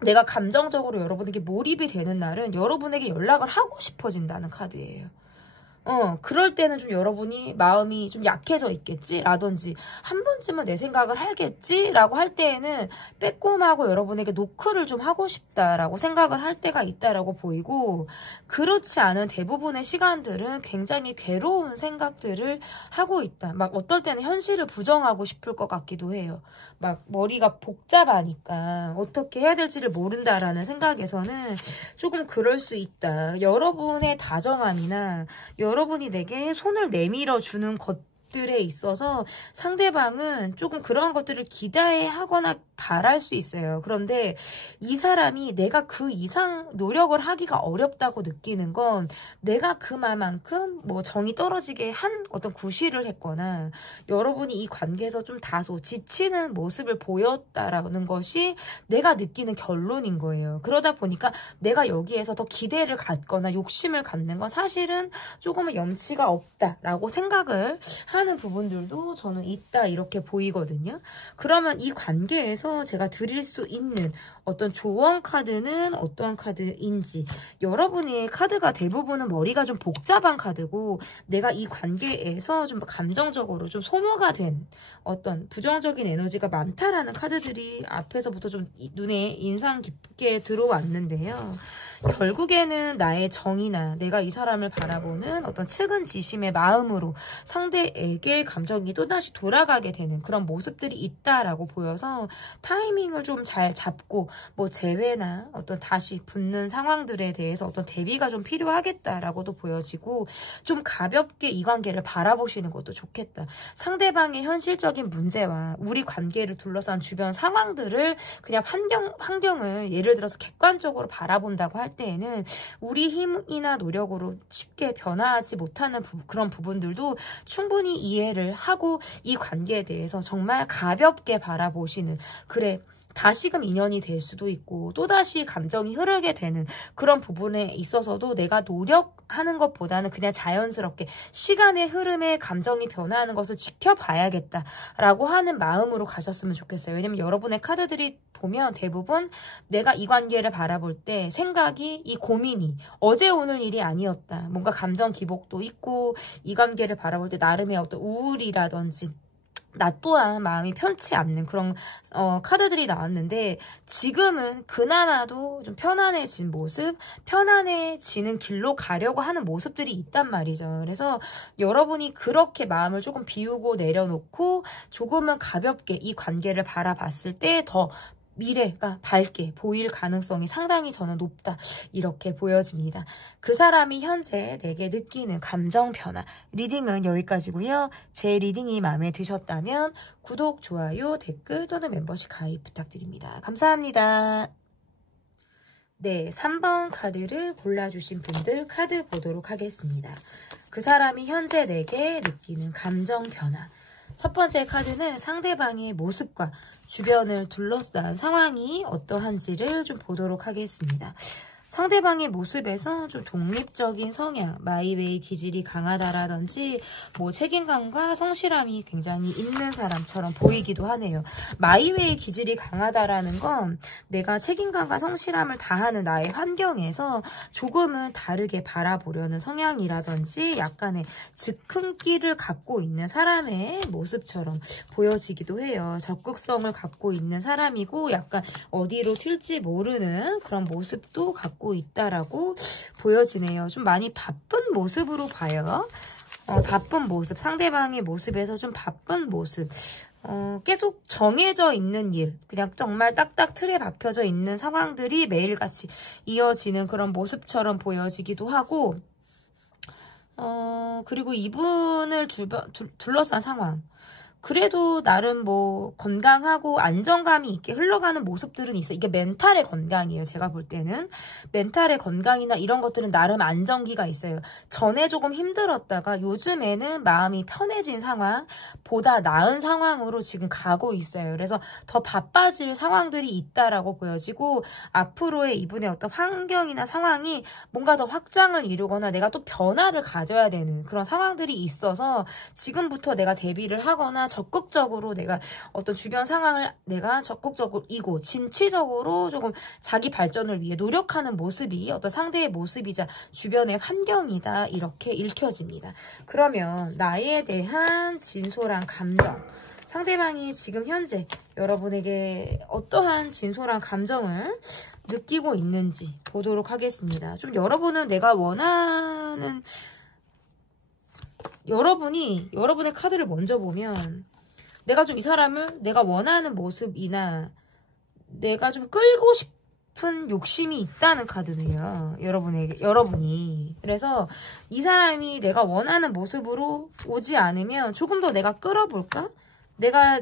내가 감정적으로 여러분에게 몰입이 되는 날은 여러분에게 연락을 하고 싶어진다는 카드예요. 그럴 때는 좀 여러분이 마음이 좀 약해져 있겠지? 라든지, 한 번쯤은 내 생각을 하겠지? 라고 할 때에는 빼꼼하고 여러분에게 노크를 좀 하고 싶다라고 생각을 할 때가 있다라고 보이고, 그렇지 않은 대부분의 시간들은 굉장히 괴로운 생각들을 하고 있다. 막 어떨 때는 현실을 부정하고 싶을 것 같기도 해요. 막 머리가 복잡하니까 어떻게 해야 될지를 모른다라는 생각에서는 조금 그럴 수 있다. 여러분의 다정함이나 여러분이 내게 손을 내밀어 주는 것들에 있어서 상대방은 조금 그런 것들을 기대하거나 바랄 수 있어요. 그런데 이 사람이 내가 그 이상 노력을 하기가 어렵다고 느끼는 건 내가 그만큼 뭐 정이 떨어지게 한 어떤 구실을 했거나 여러분이 이 관계에서 좀 다소 지치는 모습을 보였다라는 것이 내가 느끼는 결론인 거예요. 그러다 보니까 내가 여기에서 더 기대를 갖거나 욕심을 갖는 건 사실은 조금은 염치가 없다라고 생각을 하는 부분들도 저는 있다 이렇게 보이거든요. 그러면 이 관계에서 제가 드릴 수 있는 어떤 조언 카드는 어떠한 카드인지, 여러분의 카드가 대부분은 머리가 좀 복잡한 카드고 내가 이 관계에서 좀 감정적으로 좀 소모가 된 어떤 부정적인 에너지가 많다라는 카드들이 앞에서부터 좀 눈에 인상 깊게 들어왔는데요. 결국에는 나의 정이나 내가 이 사람을 바라보는 어떤 측은지심의 마음으로 상대에게 감정이 또다시 돌아가게 되는 그런 모습들이 있다라고 보여서 타이밍을 좀 잘 잡고 뭐 재회나 어떤 다시 붙는 상황들에 대해서 어떤 대비가 좀 필요하겠다라고도 보여지고, 좀 가볍게 이 관계를 바라보시는 것도 좋겠다. 상대방의 현실적인 문제와 우리 관계를 둘러싼 주변 상황들을 그냥 환경을 예를 들어서 객관적으로 바라본다고 할 때에는 우리 힘이나 노력으로 쉽게 변화하지 못하는 그런 부분들도 충분히 이해를 하고 이 관계에 대해서 정말 가볍게 바라보시는, 그래 다시금 인연이 될 수도 있고 또다시 감정이 흐르게 되는 그런 부분에 있어서도 내가 노력하는 것보다는 그냥 자연스럽게 시간의 흐름에 감정이 변화하는 것을 지켜봐야겠다라고 하는 마음으로 가셨으면 좋겠어요. 왜냐면 여러분의 카드들이 보면 대부분 내가 이 관계를 바라볼 때 생각이, 이 고민이 어제 오늘 일이 아니었다. 뭔가 감정 기복도 있고 이 관계를 바라볼 때 나름의 어떤 우울이라든지 나 또한 마음이 편치 않는 그런 카드들이 나왔는데, 지금은 그나마도 좀 편안해진 모습, 편안해지는 길로 가려고 하는 모습들이 있단 말이죠. 그래서 여러분이 그렇게 마음을 조금 비우고 내려놓고 조금은 가볍게 이 관계를 바라봤을 때 더 미래가 밝게 보일 가능성이 상당히 저는 높다, 이렇게 보여집니다. 그 사람이 현재 내게 느끼는 감정 변화, 리딩은 여기까지고요. 제 리딩이 마음에 드셨다면 구독, 좋아요, 댓글 또는 멤버십 가입 부탁드립니다. 감사합니다. 네, 3번 카드를 골라주신 분들 카드 보도록 하겠습니다. 그 사람이 현재 내게 느끼는 감정 변화. 첫 번째 카드는 상대방의 모습과 주변을 둘러싼 상황이 어떠한지를 좀 보도록 하겠습니다. 상대방의 모습에서 좀 독립적인 성향, 마이웨이 기질이 강하다라든지 뭐 책임감과 성실함이 굉장히 있는 사람처럼 보이기도 하네요. 마이웨이 기질이 강하다라는 건 내가 책임감과 성실함을 다하는 나의 환경에서 조금은 다르게 바라보려는 성향이라든지 약간의 즉흥기를 갖고 있는 사람의 모습처럼 보여지기도 해요. 적극성을 갖고 있는 사람이고 약간 어디로 튈지 모르는 그런 모습도 갖고 있다라고 보여지네요. 좀 많이 바쁜 모습으로 봐요. 바쁜 모습, 상대방의 모습에서 좀 바쁜 모습, 계속 정해져 있는 일, 그냥 정말 딱딱 틀에 박혀져 있는 상황들이 매일같이 이어지는 그런 모습처럼 보여지기도 하고, 그리고 이분을 둘러싼 상황, 그래도 나름 뭐 건강하고 안정감이 있게 흘러가는 모습들은 있어요. 이게 멘탈의 건강이에요. 제가 볼 때는 멘탈의 건강이나 이런 것들은 나름 안정기가 있어요. 전에 조금 힘들었다가 요즘에는 마음이 편해진 상황, 보다 나은 상황으로 지금 가고 있어요. 그래서 더 바빠질 상황들이 있다라고 보여지고, 앞으로의 이분의 어떤 환경이나 상황이 뭔가 더 확장을 이루거나 내가 또 변화를 가져야 되는 그런 상황들이 있어서 지금부터 내가 대비를 하거나 적극적으로 내가 어떤 주변 상황을 내가 적극적으로 진취적으로 조금 자기 발전을 위해 노력하는 모습이 어떤 상대의 모습이자 주변의 환경이다, 이렇게 읽혀집니다. 그러면 나에 대한 진솔한 감정, 상대방이 지금 현재 여러분에게 어떠한 진솔한 감정을 느끼고 있는지 보도록 하겠습니다. 좀 여러분은 내가 원하는, 여러분의 카드를 먼저 보면 내가 좀 이 사람을 내가 원하는 모습이나 내가 좀 끌고 싶은 욕심이 있다는 카드네요. 여러분이. 그래서 이 사람이 내가 원하는 모습으로 오지 않으면 조금 더 내가 끌어볼까? 내가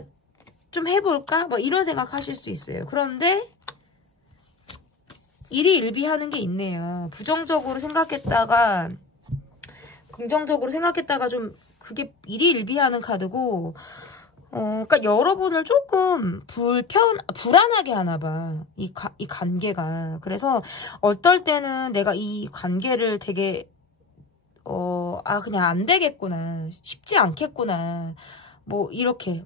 좀 해볼까? 뭐 이런 생각하실 수 있어요. 그런데 일희일비하는 게 있네요. 부정적으로 생각했다가 긍정적으로 생각했다가 좀 그게 일희일비하는 카드고, 그러니까 여러분을 조금 불안하게 하나 봐. 이 관계가. 그래서 어떨 때는 내가 이 관계를 되게 그냥 안 되겠구나, 쉽지 않겠구나, 뭐 이렇게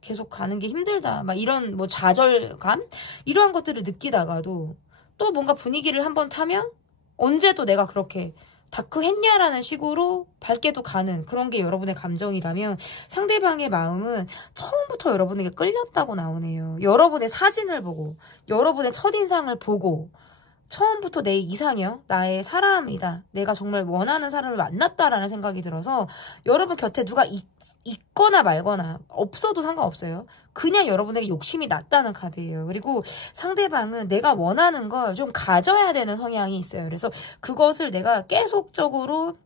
계속 가는 게 힘들다, 막 이런 뭐 좌절감, 이러한 것들을 느끼다가도 또 뭔가 분위기를 한번 타면 언제 또 내가 그렇게 다크했냐라는 식으로 밝게도 가는 그런 게 여러분의 감정이라면, 상대방의 마음은 처음부터 여러분에게 끌렸다고 나오네요. 여러분의 사진을 보고, 여러분의 첫인상을 보고, 처음부터 내 이상형, 나의 사람이다, 내가 정말 원하는 사람을 만났다라는 생각이 들어서 여러분 곁에 누가 있거나 말거나 없어도 상관없어요. 그냥 여러분에게 욕심이 났다는 카드예요. 그리고 상대방은 내가 원하는 걸 좀 가져야 되는 성향이 있어요. 그래서 그것을 내가 계속적으로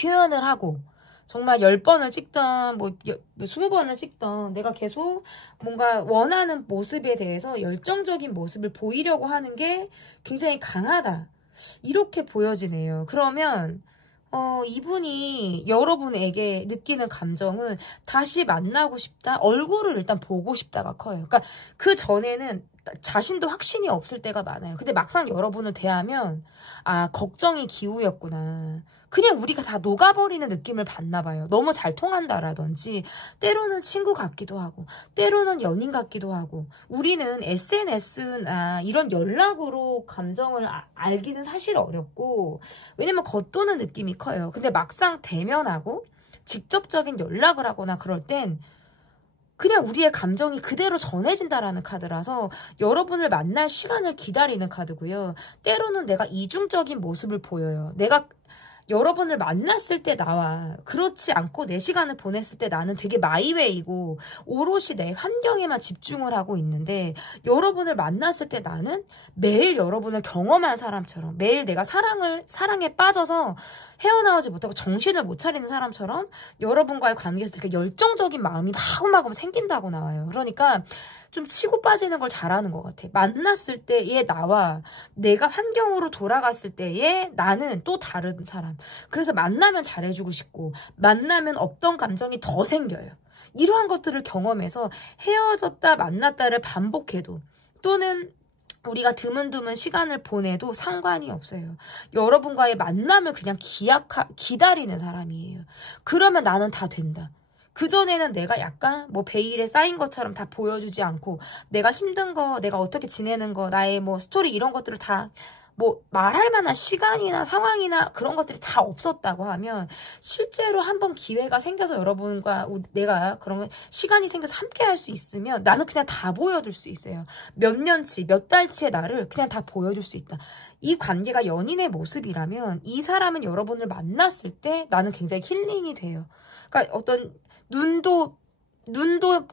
표현을 하고, 정말 10번을 찍던 뭐 20번을 찍던 내가 계속 뭔가 원하는 모습에 대해서 열정적인 모습을 보이려고 하는 게 굉장히 강하다, 이렇게 보여지네요. 그러면 이분이 여러분에게 느끼는 감정은 다시 만나고 싶다, 얼굴을 일단 보고 싶다가 커요. 그러니까 그 전에는 자신도 확신이 없을 때가 많아요. 근데 막상 여러분을 대하면 걱정이 기우였구나, 그냥 우리가 다 녹아버리는 느낌을 받나 봐요. 너무 잘 통한다라든지, 때로는 친구 같기도 하고, 때로는 연인 같기도 하고, 우리는 SNS나 이런 연락으로 감정을 알기는 사실 어렵고, 왜냐면 겉도는 느낌이 커요. 근데 막상 대면하고 직접적인 연락을 하거나 그럴 땐 그냥 우리의 감정이 그대로 전해진다라는 카드라서 여러분을 만날 시간을 기다리는 카드고요. 때로는 내가 이중적인 모습을 보여요. 내가 여러분을 만났을 때 나와 그렇지 않고 내 시간을 보냈을 때 나는 되게 마이웨이고 오롯이 내 환경에만 집중을 하고 있는데 여러분을 만났을 때 나는 매일 여러분을 경험한 사람처럼 매일 내가 사랑에 빠져서 헤어나오지 못하고 정신을 못 차리는 사람처럼 여러분과의 관계에서 되게 열정적인 마음이 마구마구 생긴다고 나와요. 그러니까 좀 치고 빠지는 걸 잘하는 것 같아. 만났을 때의 나와 내가 환경으로 돌아갔을 때의 나는 또 다른 사람. 그래서 만나면 잘해주고 싶고 만나면 없던 감정이 더 생겨요. 이러한 것들을 경험해서 헤어졌다 만났다를 반복해도 또는 우리가 드문드문 시간을 보내도 상관이 없어요. 여러분과의 만남을 그냥 기다리는 사람이에요. 그러면 나는 다 된다. 그전에는 내가 약간 뭐 베일에 쌓인 것처럼 다 보여주지 않고 내가 힘든 거, 내가 어떻게 지내는 거, 나의 뭐 스토리 이런 것들을 다 뭐 말할 만한 시간이나 상황이나 그런 것들이 다 없었다고 하면 실제로 한번 기회가 생겨서 여러분과 내가 그런 시간이 생겨서 함께 할 수 있으면 나는 그냥 다 보여줄 수 있어요. 몇 년치, 몇 달치의 나를 그냥 다 보여줄 수 있다. 이 관계가 연인의 모습이라면 이 사람은 여러분을 만났을 때 나는 굉장히 힐링이 돼요. 그러니까 어떤 눈도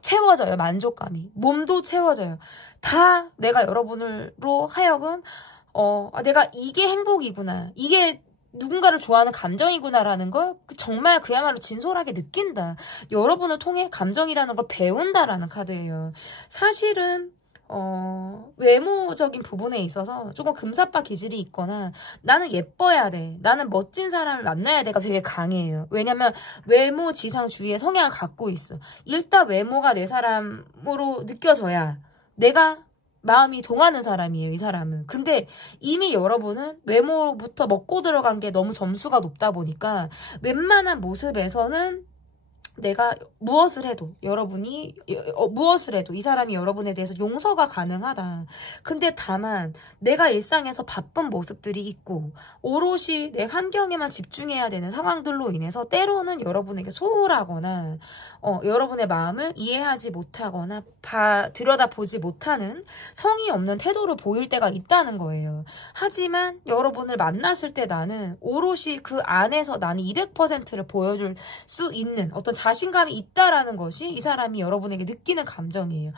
채워져요. 만족감이. 몸도 채워져요. 다 내가 여러분으로 하여금 내가 이게 행복이구나. 이게 누군가를 좋아하는 감정이구나라는 걸 정말 그야말로 진솔하게 느낀다. 여러분을 통해 감정이라는 걸 배운다라는 카드예요. 사실은 외모적인 부분에 있어서 조금 금사빠 기질이 있거나 나는 예뻐야 돼. 나는 멋진 사람을 만나야 돼가 되게 강해요. 왜냐면 외모 지상주의의 성향을 갖고 있어. 일단 외모가 내 사람으로 느껴져야 내가 마음이 동하는 사람이에요, 이 사람은. 근데 이미 여러분은 외모부터 먹고 들어간 게 너무 점수가 높다 보니까 웬만한 모습에서는 내가 무엇을 해도 무엇을 해도 이 사람이 여러분에 대해서 용서가 가능하다. 근데 다만 내가 일상에서 바쁜 모습들이 있고 오롯이 내 환경에만 집중해야 되는 상황들로 인해서 때로는 여러분에게 소홀하거나 여러분의 마음을 이해하지 못하거나 들여다보지 못하는 성의 없는 태도를 보일 때가 있다는 거예요. 하지만 여러분을 만났을 때 나는 오롯이 그 안에서 나는 200%를 보여줄 수 있는 어떤 자신감이 있다라는 것이 이 사람이 여러분에게 느끼는 감정이에요.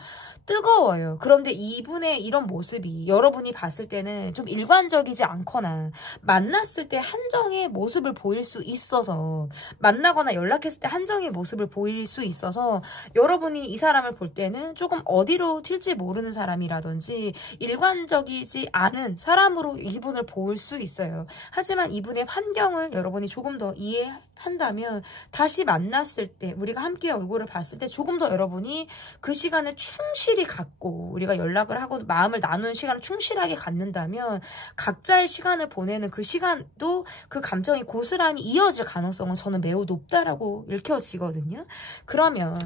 뜨거워요. 그런데 이분의 이런 모습이 여러분이 봤을 때는 좀 일관적이지 않거나 만났을 때 한정의 모습을 보일 수 있어서 만나거나 연락했을 때 한정의 모습을 보일 수 있어서 여러분이 이 사람을 볼 때는 조금 어디로 튈지 모르는 사람이라든지 일관적이지 않은 사람으로 이분을 볼 수 있어요. 하지만 이분의 환경을 여러분이 조금 더 이해한다면 다시 만났을 때 우리가 함께 얼굴을 봤을 때 조금 더 여러분이 그 시간을 충실히 갖고 우리가 연락을 하고 마음을 나누는 시간을 충실하게 갖는다면 각자의 시간을 보내는 그 시간도 그 감정이 고스란히 이어질 가능성은 저는 매우 높다라고 읽혀지거든요. 그러면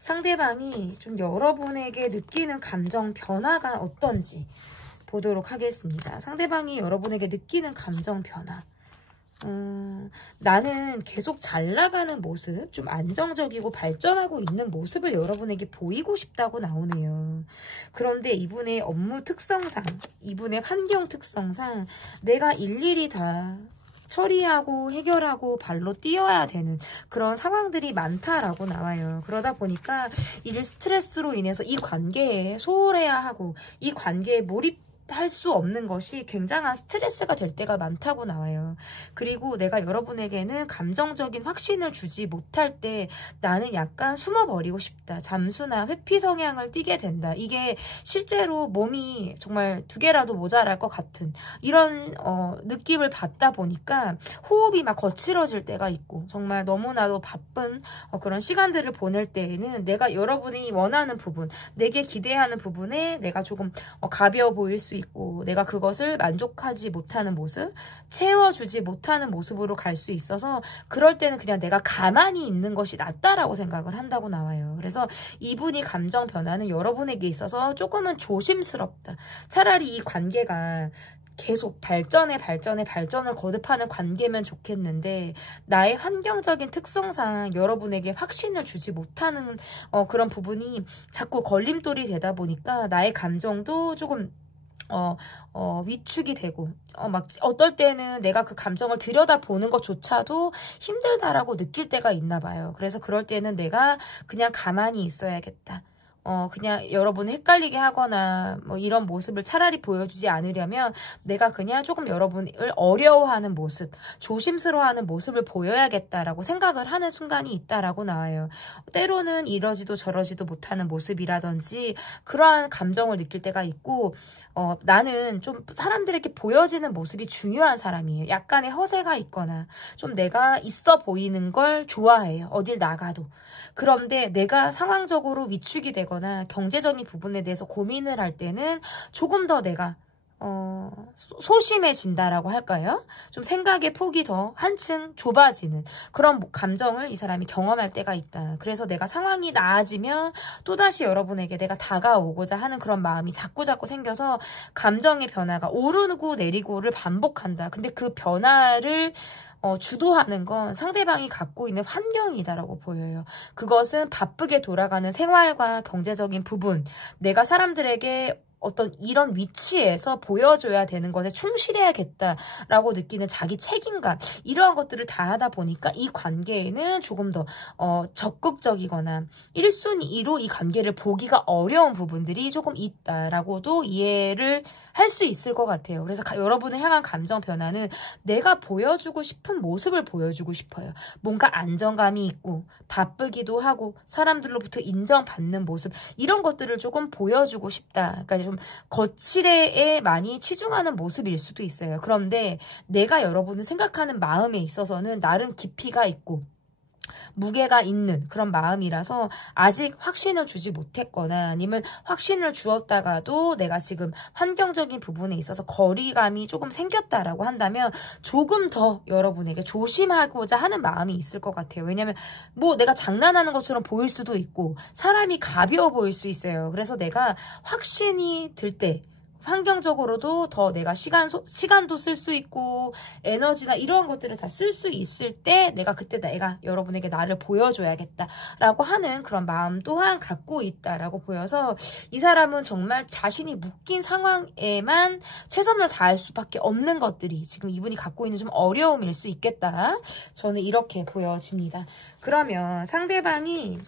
상대방이 좀 여러분에게 느끼는 감정 변화가 어떤지 보도록 하겠습니다. 상대방이 여러분에게 느끼는 감정 변화. 나는 계속 잘 나가는 모습, 좀 안정적이고 발전하고 있는 모습을 여러분에게 보이고 싶다고 나오네요. 그런데 이분의 업무 특성상, 이분의 환경 특성상 내가 일일이 다 처리하고 해결하고 발로 뛰어야 되는 그런 상황들이 많다라고 나와요. 그러다 보니까 일 스트레스로 인해서 이 관계에 소홀해야 하고 이 관계에 할 수 없는 것이 굉장한 스트레스가 될 때가 많다고 나와요. 그리고 내가 여러분에게는 감정적인 확신을 주지 못할 때 나는 약간 숨어버리고 싶다. 잠수나 회피 성향을 띠게 된다. 이게 실제로 몸이 정말 2개라도 모자랄 것 같은 이런 느낌을 받다 보니까 호흡이 막 거칠어질 때가 있고 정말 너무나도 바쁜 그런 시간들을 보낼 때에는 내가 여러분이 원하는 부분, 내게 기대하는 부분에 내가 조금 가벼워 보일 수 있고 내가 그것을 만족하지 못하는 모습, 채워주지 못하는 모습으로 갈 수 있어서 그럴 때는 그냥 내가 가만히 있는 것이 낫다라고 생각을 한다고 나와요. 그래서 이분이 감정 변화는 여러분에게 있어서 조금은 조심스럽다. 차라리 이 관계가 계속 발전을 거듭하는 관계면 좋겠는데 나의 환경적인 특성상 여러분에게 확신을 주지 못하는 그런 부분이 자꾸 걸림돌이 되다 보니까 나의 감정도 조금 위축이 되고, 막, 어떨 때는 내가 그 감정을 들여다보는 것조차도 힘들다라고 느낄 때가 있나 봐요. 그래서 그럴 때는 내가 그냥 가만히 있어야겠다. 그냥 여러분을 헷갈리게 하거나 뭐 이런 모습을 차라리 보여주지 않으려면 내가 그냥 조금 여러분을 어려워하는 모습, 조심스러워하는 모습을 보여야겠다라고 생각을 하는 순간이 있다라고 나와요. 때로는 이러지도 저러지도 못하는 모습이라든지 그러한 감정을 느낄 때가 있고 나는 좀 사람들에게 보여지는 모습이 중요한 사람이에요. 약간의 허세가 있거나 좀 내가 있어 보이는 걸 좋아해요. 어딜 나가도. 그런데 내가 상황적으로 위축이 되거나 경제적인 부분에 대해서 고민을 할 때는 조금 더 내가 소심해진다라고 할까요? 좀 생각의 폭이 더 한층 좁아지는 그런 감정을 이 사람이 경험할 때가 있다. 그래서 내가 상황이 나아지면 또다시 여러분에게 내가 다가오고자 하는 그런 마음이 자꾸자꾸 생겨서 감정의 변화가 오르고 내리고를 반복한다. 근데 그 변화를 주도하는 건 상대방이 갖고 있는 환경이다라고 보여요. 그것은 바쁘게 돌아가는 생활과 경제적인 부분, 내가 사람들에게 어떤 이런 위치에서 보여줘야 되는 것에 충실해야겠다라고 느끼는 자기 책임감, 이러한 것들을 다 하다 보니까 이 관계에는 조금 더 적극적이거나 1순위로 이 관계를 보기가 어려운 부분들이 조금 있다라고도 이해를 할 수 있을 것 같아요. 그래서 여러분을 향한 감정 변화는 내가 보여주고 싶은 모습을 보여주고 싶어요. 뭔가 안정감이 있고 바쁘기도 하고 사람들로부터 인정받는 모습, 이런 것들을 조금 보여주고 싶다. 그러니까 좀 거칠에 많이 치중하는 모습일 수도 있어요. 그런데 내가 여러분을 생각하는 마음에 있어서는 나름 깊이가 있고 무게가 있는 그런 마음이라서 아직 확신을 주지 못했거나 아니면 확신을 주었다가도 내가 지금 환경적인 부분에 있어서 거리감이 조금 생겼다라고 한다면 조금 더 여러분에게 조심하고자 하는 마음이 있을 것 같아요. 왜냐면 뭐 내가 장난하는 것처럼 보일 수도 있고 사람이 가벼워 보일 수 있어요. 그래서 내가 확신이 들 때 환경적으로도 더 내가 시간도 쓸 수 있고 에너지나 이런 것들을 다 쓸 수 있을 때 내가 그때 내가 여러분에게 나를 보여줘야겠다라고 하는 그런 마음 또한 갖고 있다라고 보여서 이 사람은 정말 자신이 묶인 상황에만 최선을 다할 수밖에 없는 것들이 지금 이분이 갖고 있는 좀 어려움일 수 있겠다. 저는 이렇게 보여집니다. 그러면 상대방이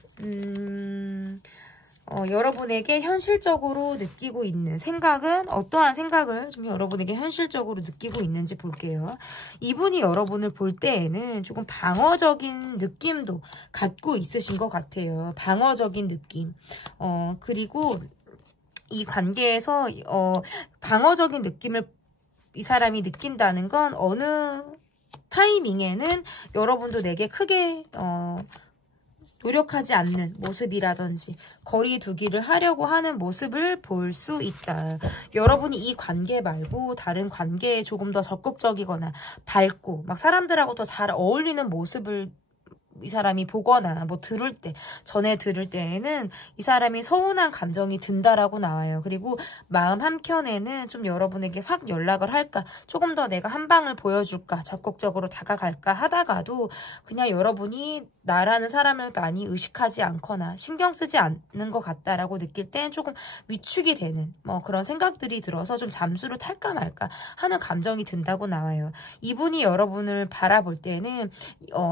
여러분에게 현실적으로 느끼고 있는 생각은 어떠한 생각을 좀 여러분에게 현실적으로 느끼고 있는지 볼게요. 이분이 여러분을 볼 때에는 조금 방어적인 느낌도 갖고 있으신 것 같아요. 방어적인 느낌. 그리고 이 관계에서 방어적인 느낌을 이 사람이 느낀다는 건 어느 타이밍에는 여러분도 내게 크게 노력하지 않는 모습이라든지 거리 두기를 하려고 하는 모습을 볼 수 있다. 여러분이 이 관계 말고 다른 관계에 조금 더 적극적이거나 밝고 막 사람들하고 더 잘 어울리는 모습을 이 사람이 보거나 뭐 전에 들을 때에는 이 사람이 서운한 감정이 든다라고 나와요. 그리고 마음 한켠에는 좀 여러분에게 확 연락을 할까, 조금 더 내가 한 방을 보여줄까, 적극적으로 다가갈까 하다가도 그냥 여러분이 나라는 사람을 많이 의식하지 않거나 신경 쓰지 않는 것 같다라고 느낄 땐 조금 위축이 되는 그런 생각들이 들어서 좀 잠수를 탈까 말까 하는 감정이 든다고 나와요. 이분이 여러분을 바라볼 때는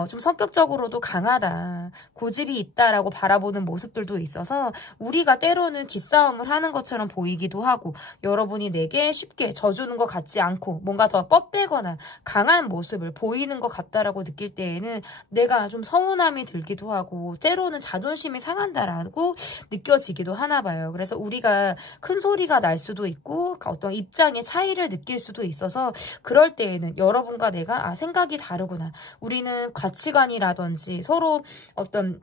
좀 성격적으로도 강하다, 고집이 있다라고 바라보는 모습들도 있어서 우리가 때로는 기싸움을 하는 것처럼 보이기도 하고 여러분이 내게 쉽게 져주는 것 같지 않고 뭔가 더 뻗대거나 강한 모습을 보이는 것 같다라고 느낄 때에는 내가 좀 서운함이 들기도 하고 때로는 자존심이 상한다라고 느껴지기도 하나 봐요. 그래서 우리가 큰 소리가 날 수도 있고 어떤 입장의 차이를 느낄 수도 있어서 그럴 때에는 여러분과 내가 생각이 다르구나, 우리는 가치관이라든지 서로 어떤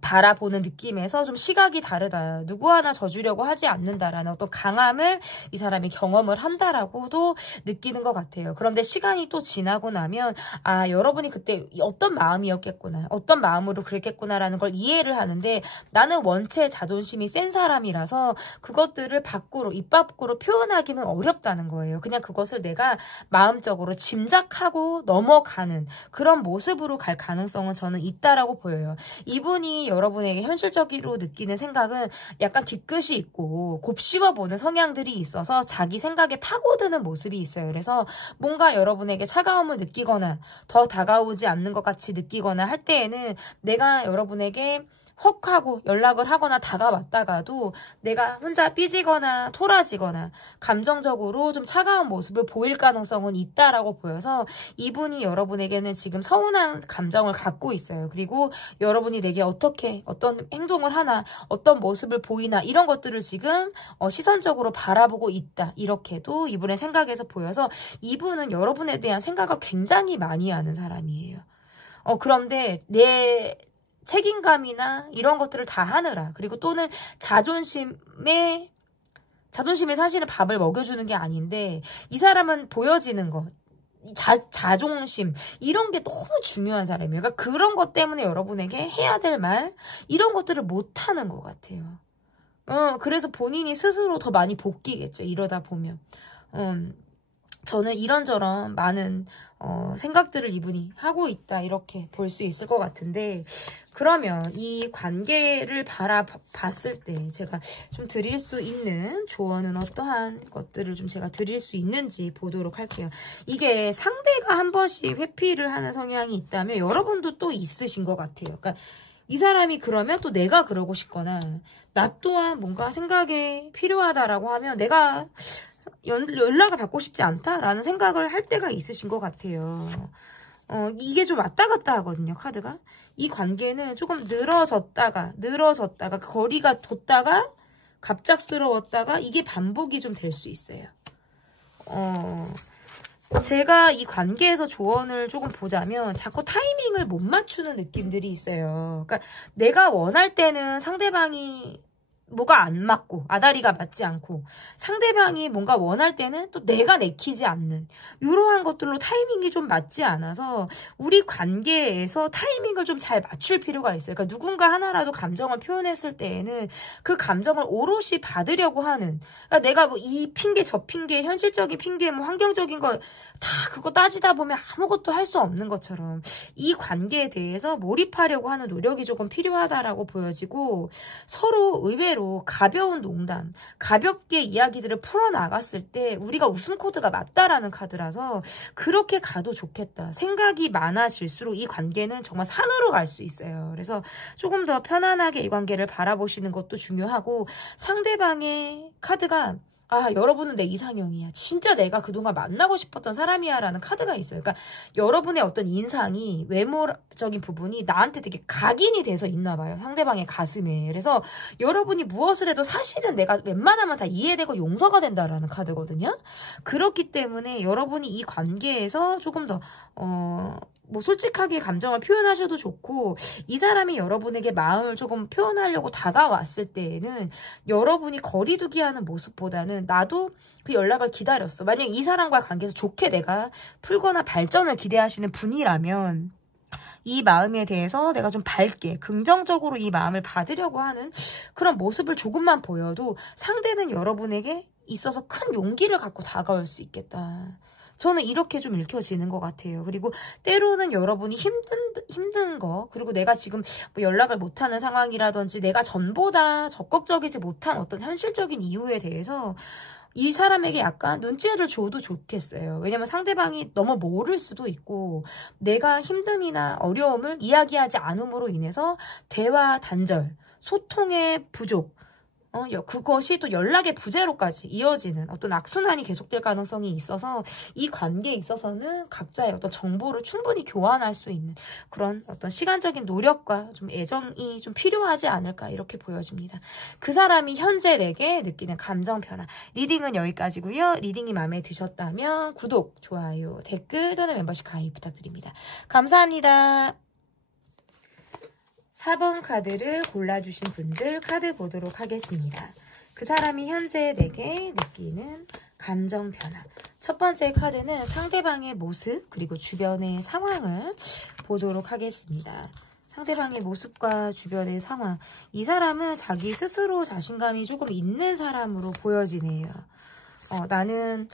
바라보는 느낌에서 좀 시각이 다르다. 누구 하나 져주려고 하지 않는다라는 어떤 강함을 이 사람이 경험을 한다라고도 느끼는 것 같아요. 그런데 시간이 또 지나고 나면 아, 여러분이 그때 어떤 마음이었겠구나. 어떤 마음으로 그랬겠구나라는 걸 이해를 하는데 나는 원체 자존심이 센 사람이라서 그것들을 밖으로, 입 밖으로 표현하기는 어렵다는 거예요. 그냥 그것을 내가 마음적으로 짐작하고 넘어가는 그런 모습으로 갈 가능성은 저는 있다라고 보여요. 이분이 여러분에게 현실적으로 느끼는 생각은 약간 뒤끝이 있고 곱씹어 보는 성향들이 있어서 자기 생각에 파고드는 모습이 있어요. 그래서 뭔가 여러분에게 차가움을 느끼거나 더 다가오지 않는 것 같이 느끼거나 할 때에는 내가 여러분에게 헉 하고 연락을 하거나 다가왔다가도 내가 혼자 삐지거나 토라지거나 감정적으로 좀 차가운 모습을 보일 가능성은 있다라고 보여서 이분이 여러분에게는 지금 서운한 감정을 갖고 있어요. 그리고 여러분이 내게 어떻게 어떤 행동을 하나 어떤 모습을 보이나 이런 것들을 지금 시선적으로 바라보고 있다. 이렇게도 이분의 생각에서 보여서 이분은 여러분에 대한 생각을 굉장히 많이 하는 사람이에요. 그런데 내 책임감이나 이런 것들을 다 하느라 그리고 또는 자존심에 사실은 밥을 먹여주는 게 아닌데 이 사람은 보여지는 것 자존심 이런 게 너무 중요한 사람이에요. 그러니까 그런 것 때문에 여러분에게 해야 될 말 이런 것들을 못하는 것 같아요. 그래서 본인이 스스로 더 많이 볶이겠죠. 이러다 보면 저는 이런저런 많은 생각들을 이분이 하고 있다 이렇게 볼 수 있을 것 같은데 그러면 이 관계를 바라봤을 때 제가 좀 드릴 수 있는 조언은 어떠한 것들을 좀 제가 드릴 수 있는지 보도록 할게요. 이게 상대가 한 번씩 회피를 하는 성향이 있다면 여러분도 또 있으신 것 같아요. 그러니까 이 사람이 그러면 또 내가 그러고 싶거나 나 또한 뭔가 생각에 필요하다라고 하면 내가 연락을 받고 싶지 않다라는 생각을 할 때가 있으신 것 같아요. 이게 좀 왔다 갔다 하거든요, 카드가. 이 관계는 조금 늘어졌다가 거리가 뒀다가 갑작스러웠다가 이게 반복이 좀 될 수 있어요. 제가 이 관계에서 조언을 조금 보자면 자꾸 타이밍을 못 맞추는 느낌들이 있어요. 그러니까 내가 원할 때는 상대방이 뭐가 안 맞고 아다리가 맞지 않고 상대방이 뭔가 원할 때는 또 내가 내키지 않는 이러한 것들로 타이밍이 좀 맞지 않아서 우리 관계에서 타이밍을 좀 잘 맞출 필요가 있어요. 그러니까 누군가 하나라도 감정을 표현했을 때에는 그 감정을 오롯이 받으려고 하는 그러니까 내가 뭐 이 핑계 저 핑계 현실적인 핑계 뭐 환경적인 거 다 그거 따지다 보면 아무것도 할 수 없는 것처럼 이 관계에 대해서 몰입하려고 하는 노력이 조금 필요하다라고 보여지고 서로 의외로 가벼운 농담, 가볍게 이야기들을 풀어나갔을 때 우리가 웃음 코드가 맞다라는 카드라서 그렇게 가도 좋겠다. 생각이 많아질수록 이 관계는 정말 산으로 갈 수 있어요. 그래서 조금 더 편안하게 이 관계를 바라보시는 것도 중요하고 상대방의 카드가 아, 여러분은 내 이상형이야. 진짜 내가 그동안 만나고 싶었던 사람이야 라는 카드가 있어요. 그러니까 여러분의 어떤 인상이 외모적인 부분이 나한테 되게 각인이 돼서 있나 봐요. 상대방의 가슴에. 그래서 여러분이 무엇을 해도 사실은 내가 웬만하면 다 이해되고 용서가 된다라는 카드거든요. 그렇기 때문에 여러분이 이 관계에서 조금 더 뭐 솔직하게 감정을 표현하셔도 좋고 이 사람이 여러분에게 마음을 조금 표현하려고 다가왔을 때에는 여러분이 거리두기 하는 모습보다는 나도 그 연락을 기다렸어. 만약 이 사람과 관계에서 좋게 내가 풀거나 발전을 기대하시는 분이라면 이 마음에 대해서 내가 좀 밝게 긍정적으로 이 마음을 받으려고 하는 그런 모습을 조금만 보여도 상대는 여러분에게 있어서 큰 용기를 갖고 다가올 수 있겠다. 저는 이렇게 좀 읽혀지는 것 같아요. 그리고 때로는 여러분이 힘든 거 그리고 내가 지금 뭐 연락을 못하는 상황이라든지 내가 전보다 적극적이지 못한 어떤 현실적인 이유에 대해서 이 사람에게 약간 눈치를 줘도 좋겠어요. 왜냐면 상대방이 너무 모를 수도 있고 내가 힘듦이나 어려움을 이야기하지 않음으로 인해서 대화 단절, 소통의 부족 그것이 또 연락의 부재로까지 이어지는 어떤 악순환이 계속될 가능성이 있어서 이 관계에 있어서는 각자의 어떤 정보를 충분히 교환할 수 있는 그런 어떤 시간적인 노력과 좀 애정이 좀 필요하지 않을까 이렇게 보여집니다. 그 사람이 현재 내게 느끼는 감정 변화. 리딩은 여기까지고요. 리딩이 마음에 드셨다면 구독, 좋아요, 댓글 또는 멤버십 가입 부탁드립니다. 감사합니다. 4번 카드를 골라주신 분들 카드 보도록 하겠습니다. 그 사람이 현재 내게 느끼는 감정 변화. 첫 번째 카드는 상대방의 모습 그리고 주변의 상황을 보도록 하겠습니다. 상대방의 모습과 주변의 상황. 이 사람은 자기 스스로 자신감이 조금 있는 사람으로 보여지네요. 나는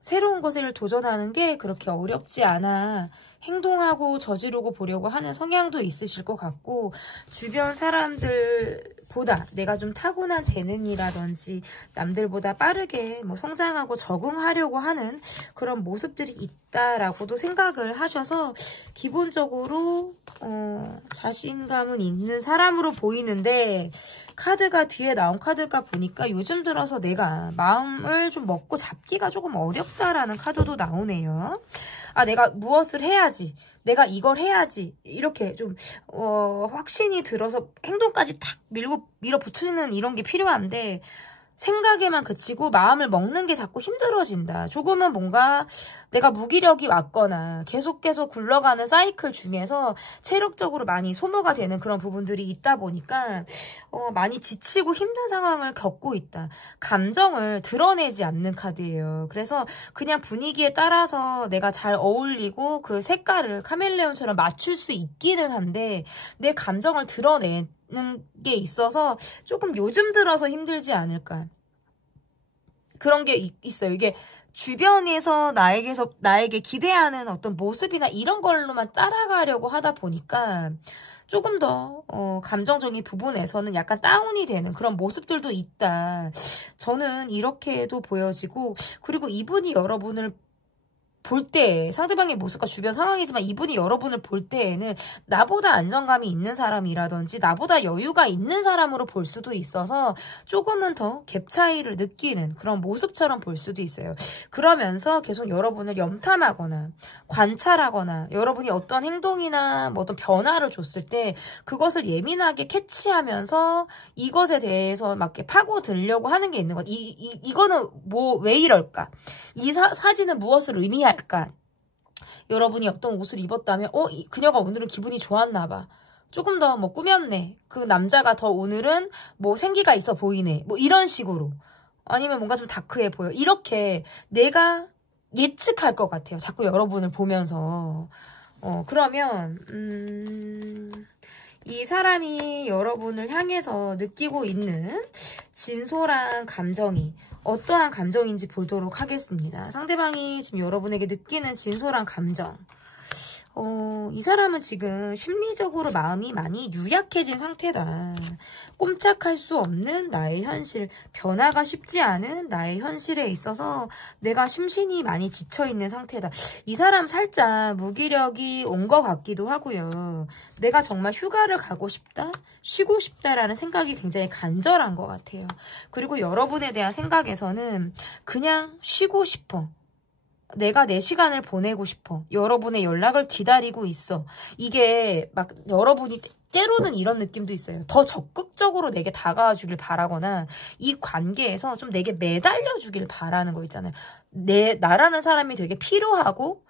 새로운 것을 도전하는 게 그렇게 어렵지 않아 행동하고 저지르고 보려고 하는 성향도 있으실 것 같고, 주변 사람들보다 내가 좀 타고난 재능이라든지 남들보다 빠르게 성장하고 적응하려고 하는 그런 모습들이 있다라고도 생각을 하셔서 기본적으로 자신감은 있는 사람으로 보이는데, 카드가 뒤에 나온 카드가 보니까 요즘 들어서 내가 마음을 좀 먹고 잡기가 조금 어렵다라는 카드도 나오네요. 내가 무엇을 해야지, 내가 이걸 해야지, 이렇게 좀 확신이 들어서 행동까지 탁 밀어붙이는 이런 게 필요한데, 생각에만 그치고 마음을 먹는 게 자꾸 힘들어진다. 조금은 뭔가 내가 무기력이 왔거나 계속 굴러가는 사이클 중에서 체력적으로 많이 소모가 되는 그런 부분들이 있다 보니까 많이 지치고 힘든 상황을 겪고 있다. 감정을 드러내지 않는 카드예요. 그래서 그냥 분위기에 따라서 내가 잘 어울리고 그 색깔을 카멜레온처럼 맞출 수 있기는 한데, 내 감정을 드러내는 게 있어서 조금 요즘 들어서 힘들지 않을까. 그런 게 있어요. 이게 주변에서 나에게 기대하는 어떤 모습이나 이런 걸로만 따라가려고 하다 보니까 조금 더 감정적인 부분에서는 약간 다운이 되는 그런 모습들도 있다. 저는 이렇게도 보여지고, 그리고 이분이 여러분을 볼 때, 상대방의 모습과 주변 상황이지만 이분이 여러분을 볼 때에는 나보다 안정감이 있는 사람이라든지 나보다 여유가 있는 사람으로 볼 수도 있어서 조금은 더 갭 차이를 느끼는 그런 모습처럼 볼 수도 있어요. 그러면서 계속 여러분을 염탐하거나 관찰하거나 여러분이 어떤 행동이나 어떤 변화를 줬을 때 그것을 예민하게 캐치하면서 이것에 대해서 막 파고들려고 하는 게 있는 것. 이거는 왜 이럴까? 이 사진은 무엇을 의미할까? 여러분이 어떤 옷을 입었다면 그녀가 오늘은 기분이 좋았나 봐. 조금 더 꾸몄네. 그 남자가 더 오늘은 생기가 있어 보이네. 이런 식으로. 아니면 뭔가 좀 다크해 보여. 이렇게 내가 예측할 것 같아요. 자꾸 여러분을 보면서. 그러면 이 사람이 여러분을 향해서 느끼고 있는 진솔한 감정이 어떠한 감정인지 보도록 하겠습니다. 상대방이 지금 여러분에게 느끼는 진솔한 감정. 이 사람은 지금 심리적으로 마음이 많이 유약해진 상태다. 꼼짝할 수 없는 나의 현실, 변화가 쉽지 않은 나의 현실에 있어서 내가 심신이 많이 지쳐있는 상태다. 이 사람 살짝 무기력이 온 것 같기도 하고요. 내가 정말 휴가를 가고 싶다? 쉬고 싶다라는 생각이 굉장히 간절한 것 같아요. 그리고 여러분에 대한 생각에서는 그냥 쉬고 싶어. 내가 내 시간을 보내고 싶어. 여러분의 연락을 기다리고 있어. 이게 여러분이 때로는 이런 느낌도 있어요. 더 적극적으로 내게 다가와 주길 바라거나 이 관계에서 좀 내게 매달려 주길 바라는 거 있잖아요. 나라는 사람이 되게 필요하고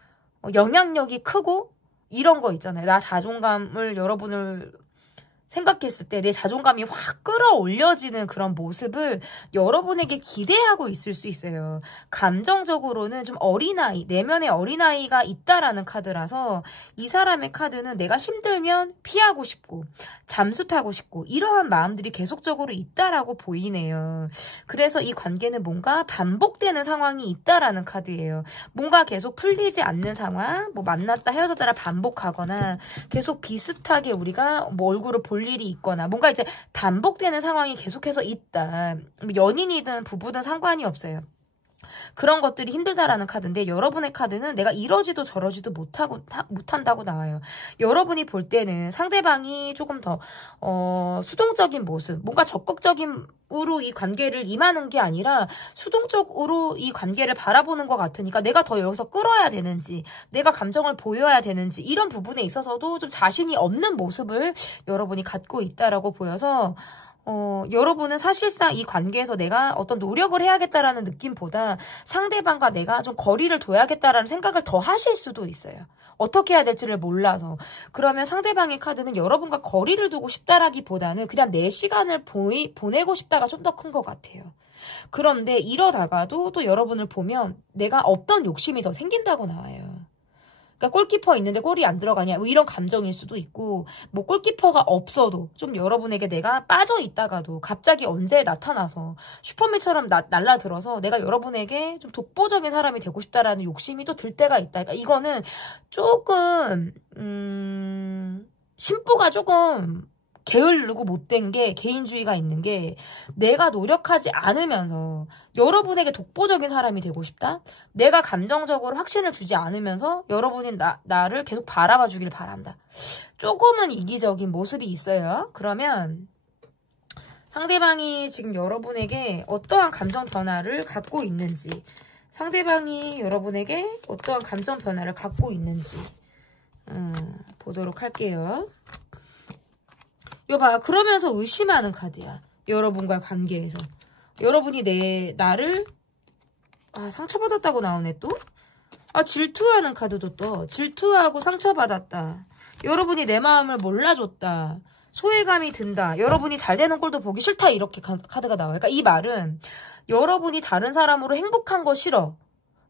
영향력이 크고 이런 거 있잖아요. 나 자존감을 여러분을 생각했을 때 내 자존감이 확 끌어올려지는 그런 모습을 여러분에게 기대하고 있을 수 있어요. 감정적으로는 좀 어린아이, 내면의 어린아이가 있다라는 카드라서 이 사람의 카드는 내가 힘들면 피하고 싶고 잠수 타고 싶고 이러한 마음들이 계속적으로 있다라고 보이네요. 그래서 이 관계는 뭔가 반복되는 상황이 있다라는 카드예요. 뭔가 계속 풀리지 않는 상황, 만났다 헤어졌다라 반복하거나 계속 비슷하게 우리가 얼굴을 볼 일이 있거나 뭔가 이제 반복되는 상황이 계속해서 있다. 연인이든 부부든 상관이 없어요. 그런 것들이 힘들다라는 카드인데, 여러분의 카드는 내가 이러지도 저러지도 못한다고 나와요. 여러분이 볼 때는 상대방이 조금 더 수동적인 모습, 뭔가 적극적으로 이 관계를 임하는 게 아니라 수동적으로 이 관계를 바라보는 것 같으니까 내가 더 여기서 끌어야 되는지, 내가 감정을 보여야 되는지 이런 부분에 있어서도 좀 자신이 없는 모습을 여러분이 갖고 있다라고 보여서 여러분은 사실상 이 관계에서 내가 어떤 노력을 해야겠다라는 느낌보다 상대방과 내가 좀 거리를 둬야겠다라는 생각을 더 하실 수도 있어요. 어떻게 해야 될지를 몰라서. 그러면 상대방의 카드는 여러분과 거리를 두고 싶다라기보다는 그냥 내 시간을 보내고 싶다가 좀 더 큰 것 같아요. 그런데 이러다가도 또 여러분을 보면 내가 없던 욕심이 더 생긴다고 나와요. 그러니까 골키퍼 있는데 골이 안 들어가냐 뭐 이런 감정일 수도 있고, 뭐 골키퍼가 없어도 좀 여러분에게 내가 빠져 있다가도 갑자기 언제 나타나서 슈퍼맨처럼 날라들어서 내가 여러분에게 좀 독보적인 사람이 되고 싶다라는 욕심이 또 들 때가 있다. 그러니까 이거는 조금 심보가 조금 게으르고 못된 게, 개인주의가 있는 게, 내가 노력하지 않으면서 여러분에게 독보적인 사람이 되고 싶다? 내가 감정적으로 확신을 주지 않으면서 여러분이 나를 계속 바라봐 주길 바란다. 조금은 이기적인 모습이 있어요. 그러면 상대방이 지금 여러분에게 어떠한 감정 변화를 갖고 있는지, 상대방이 여러분에게 어떠한 감정 변화를 갖고 있는지 보도록 할게요. 여봐, 그러면서 의심하는 카드야. 여러분과 관계에서. 여러분이 나를 상처받았다고 나오네 또? 질투하는 카드도 떠. 질투하고 상처받았다. 여러분이 내 마음을 몰라줬다. 소외감이 든다. 여러분이 잘 되는 꼴도 보기 싫다. 이렇게 카드가 나와요. 그러니까 이 말은 여러분이 다른 사람으로 행복한 거 싫어.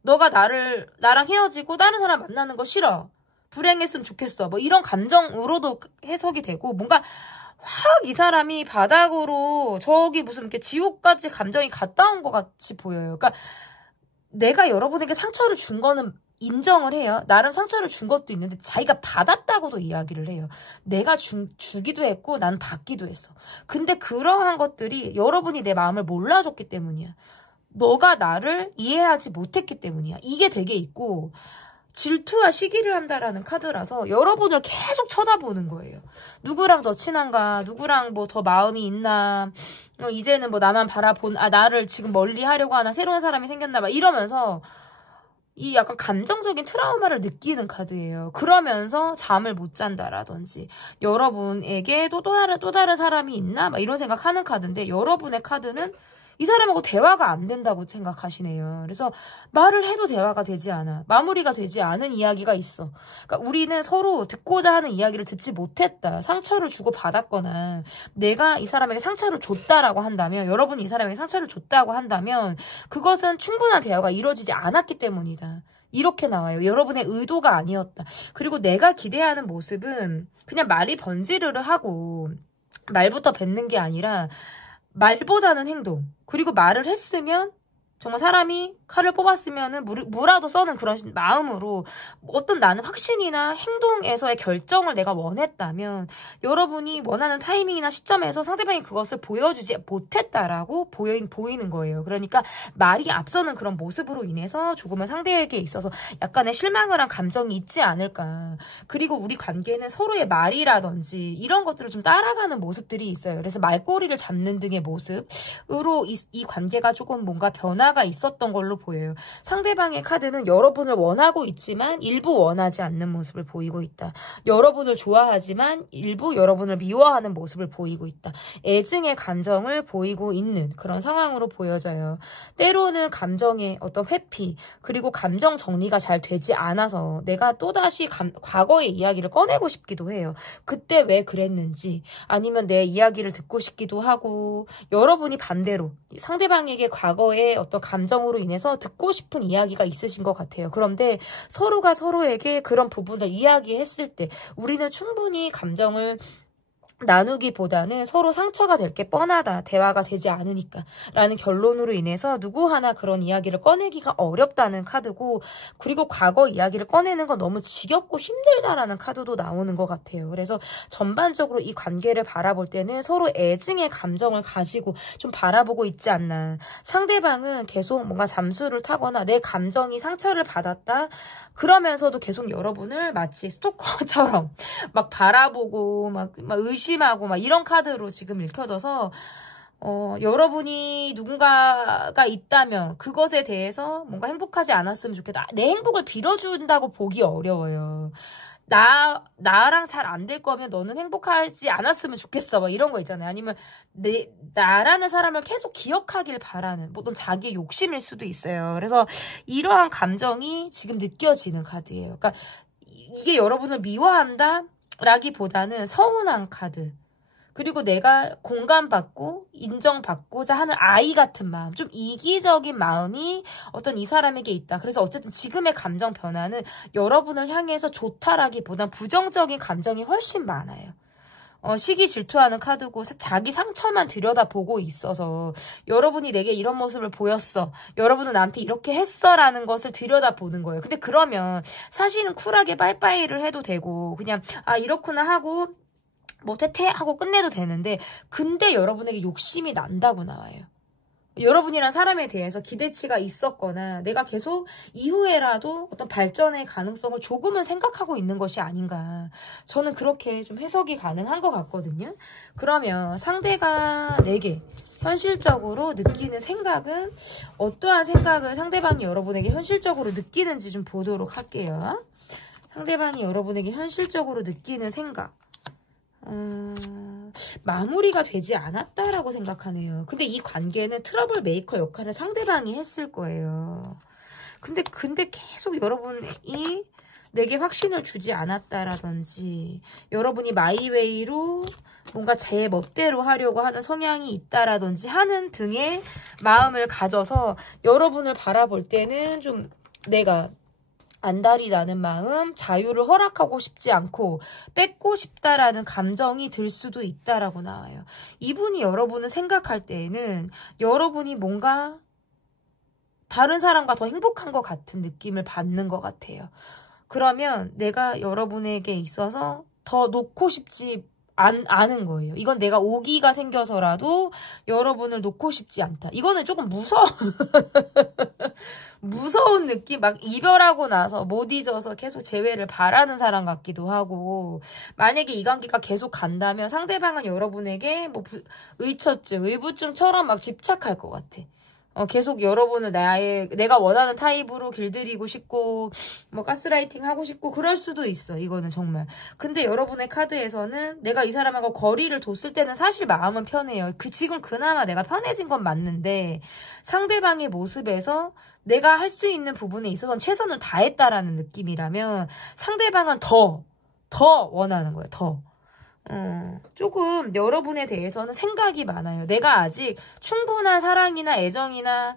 너가 나랑 헤어지고 다른 사람 만나는 거 싫어. 불행했으면 좋겠어. 뭐 이런 감정으로도 해석이 되고, 뭔가 확 이 사람이 바닥으로 저기 무슨 이렇게 지옥까지 감정이 갔다 온 것 같이 보여요. 그러니까 내가 여러분에게 상처를 준 거는 인정을 해요. 나름 상처를 준 것도 있는데 자기가 받았다고도 이야기를 해요. 내가 주기도 했고 난 받기도 했어. 근데 그러한 것들이 여러분이 내 마음을 몰라줬기 때문이야. 너가 나를 이해하지 못했기 때문이야. 이게 되게 있고, 질투와 시기를 한다라는 카드라서 여러분을 계속 쳐다보는 거예요. 누구랑 더 친한가? 누구랑 뭐 더 마음이 있나? 이제는 뭐 나만 나를 지금 멀리 하려고 하나? 새로운 사람이 생겼나 봐. 이러면서 이 약간 감정적인 트라우마를 느끼는 카드예요. 그러면서 잠을 못 잔다라든지, 여러분에게 또 다른 사람이 있나? 막 이런 생각하는 카드인데, 여러분의 카드는 이 사람하고 대화가 안 된다고 생각하시네요. 그래서 말을 해도 대화가 되지 않아. 마무리가 되지 않은 이야기가 있어. 그러니까 우리는 서로 듣고자 하는 이야기를 듣지 못했다. 상처를 주고 받았거나 내가 이 사람에게 상처를 줬다라고 한다면, 여러분이 이 사람에게 상처를 줬다고 한다면 그것은 충분한 대화가 이루어지지 않았기 때문이다. 이렇게 나와요. 여러분의 의도가 아니었다. 그리고 내가 기대하는 모습은 그냥 말이 번지르르 하고 말부터 뱉는 게 아니라 말보다는 행동, 그리고 말을 했으면 정말 사람이 칼을 뽑았으면은 무라도 써는 그런 마음으로 어떤 나는 확신이나 행동에서의 결정을 내가 원했다면, 여러분이 원하는 타이밍이나 시점에서 상대방이 그것을 보여주지 못했다라고 보이는 거예요. 그러니까 말이 앞서는 그런 모습으로 인해서 조금은 상대에게 있어서 약간의 실망을 한 감정이 있지 않을까. 그리고 우리 관계는 서로의 말이라든지 이런 것들을 좀 따라가는 모습들이 있어요. 그래서 말꼬리를 잡는 등의 모습으로 이 관계가 조금 뭔가 변화가 있었던 걸로 보여요. 상대방의 카드는 여러분을 원하고 있지만 일부 원하지 않는 모습을 보이고 있다. 여러분을 좋아하지만 일부 여러분을 미워하는 모습을 보이고 있다. 애증의 감정을 보이고 있는 그런 상황으로 보여져요. 때로는 감정의 어떤 회피, 그리고 감정 정리가 잘 되지 않아서 내가 또다시 과거의 이야기를 꺼내고 싶기도 해요. 그때 왜 그랬는지, 아니면 내 이야기를 듣고 싶기도 하고, 여러분이 반대로 상대방에게 과거의 어떤 감정으로 인해서 듣고 싶은 이야기가 있으신 것 같아요. 그런데 서로가 서로에게 그런 부분을 이야기했을 때 우리는 충분히 감정을 나누기보다는 서로 상처가 될 게 뻔하다. 대화가 되지 않으니까. 라는 결론으로 인해서 누구 하나 그런 이야기를 꺼내기가 어렵다는 카드고, 그리고 과거 이야기를 꺼내는 건 너무 지겹고 힘들다라는 카드도 나오는 것 같아요. 그래서 전반적으로 이 관계를 바라볼 때는 서로 애증의 감정을 가지고 좀 바라보고 있지 않나. 상대방은 계속 뭔가 잠수를 타거나 내 감정이 상처를 받았다. 그러면서도 계속 여러분을 마치 스토커처럼 막 바라보고 막 의심하고 막 이런 카드로 지금 읽혀져서, 여러분이 누군가가 있다면 그것에 대해서 뭔가 행복하지 않았으면 좋겠다. 내 행복을 빌어준다고 보기 어려워요. 나랑 잘 안 될 거면 너는 행복하지 않았으면 좋겠어. 뭐 이런 거 있잖아요. 아니면 나라는 사람을 계속 기억하길 바라는, 뭐, 어떤 자기의 욕심일 수도 있어요. 그래서 이러한 감정이 지금 느껴지는 카드예요. 그러니까 이게 여러분을 미워한다? 라기보다는 서운한 카드. 그리고 내가 공감받고 인정받고자 하는 아이 같은 마음, 좀 이기적인 마음이 어떤 이 사람에게 있다. 그래서 어쨌든 지금의 감정 변화는 여러분을 향해서 좋다라기보단 부정적인 감정이 훨씬 많아요. 시기 질투하는 카드고 자기 상처만 들여다보고 있어서 여러분이 내게 이런 모습을 보였어. 여러분은 나한테 이렇게 했어라는 것을 들여다보는 거예요. 근데 그러면 사실은 쿨하게 빠이빠이를 해도 되고 그냥 이렇구나 하고 뭐 퇴퇴 하고 끝내도 되는데 근데 여러분에게 욕심이 난다고 나와요. 여러분이란 사람에 대해서 기대치가 있었거나 내가 계속 이후에라도 어떤 발전의 가능성을 조금은 생각하고 있는 것이 아닌가. 저는 그렇게 좀 해석이 가능한 것 같거든요. 그러면 상대가 내게 현실적으로 느끼는 생각은 어떠한 생각을 상대방이 여러분에게 현실적으로 느끼는지 좀 보도록 할게요. 상대방이 여러분에게 현실적으로 느끼는 생각. 마무리가 되지 않았다라고 생각하네요. 근데 이 관계는 트러블 메이커 역할을 상대방이 했을 거예요. 근데 계속 여러분이 내게 확신을 주지 않았다라든지 여러분이 마이웨이로 뭔가 제 멋대로 하려고 하는 성향이 있다라든지 하는 등의 마음을 가져서 여러분을 바라볼 때는 좀 내가 안달이 나는 마음, 자유를 허락하고 싶지 않고 뺏고 싶다라는 감정이 들 수도 있다라고 나와요. 이분이 여러분을 생각할 때에는 여러분이 뭔가 다른 사람과 더 행복한 것 같은 느낌을 받는 것 같아요. 그러면 내가 여러분에게 있어서 더 놓고 싶지 않은 거예요. 이건 내가 오기가 생겨서라도 여러분을 놓고 싶지 않다. 이거는 조금 무서운 느낌? 막 이별하고 나서 못 잊어서 계속 재회를 바라는 사람 같기도 하고 만약에 이 관계가 계속 간다면 상대방은 여러분에게 뭐 의처증, 의부증처럼 막 집착할 것 같아. 계속 여러분을 내가 원하는 타입으로 길들이고 싶고, 뭐, 가스라이팅 하고 싶고, 그럴 수도 있어, 이거는 정말. 근데 여러분의 카드에서는 내가 이 사람하고 거리를 뒀을 때는 사실 마음은 편해요. 지금 그나마 내가 편해진 건 맞는데, 상대방의 모습에서 내가 할 수 있는 부분에 있어서는 최선을 다했다라는 느낌이라면, 상대방은 더 원하는 거예요, 더. 조금 여러분에 대해서는 생각이 많아요. 내가 아직 충분한 사랑이나 애정이나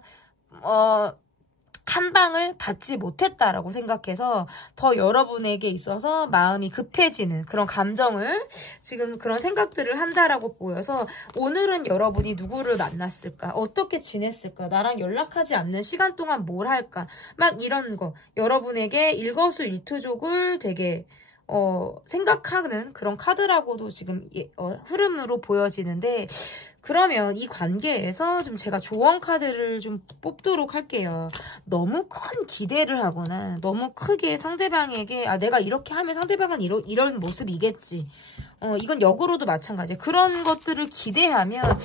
한 방을 받지 못했다라고 생각해서 더 여러분에게 있어서 마음이 급해지는 그런 감정을 지금 그런 생각들을 한다라고 보여서 오늘은 여러분이 누구를 만났을까? 어떻게 지냈을까? 나랑 연락하지 않는 시간 동안 뭘 할까? 막 이런 거 여러분에게 일거수일투족을 되게 생각하는 그런 카드라고도 지금 흐름으로 보여지는데 그러면 이 관계에서 좀 제가 조언 카드를 좀 뽑도록 할게요. 너무 큰 기대를 하거나 너무 크게 상대방에게 내가 이렇게 하면 상대방은 이런 모습이겠지. 이건 역으로도 마찬가지예요. 그런 것들을 기대하면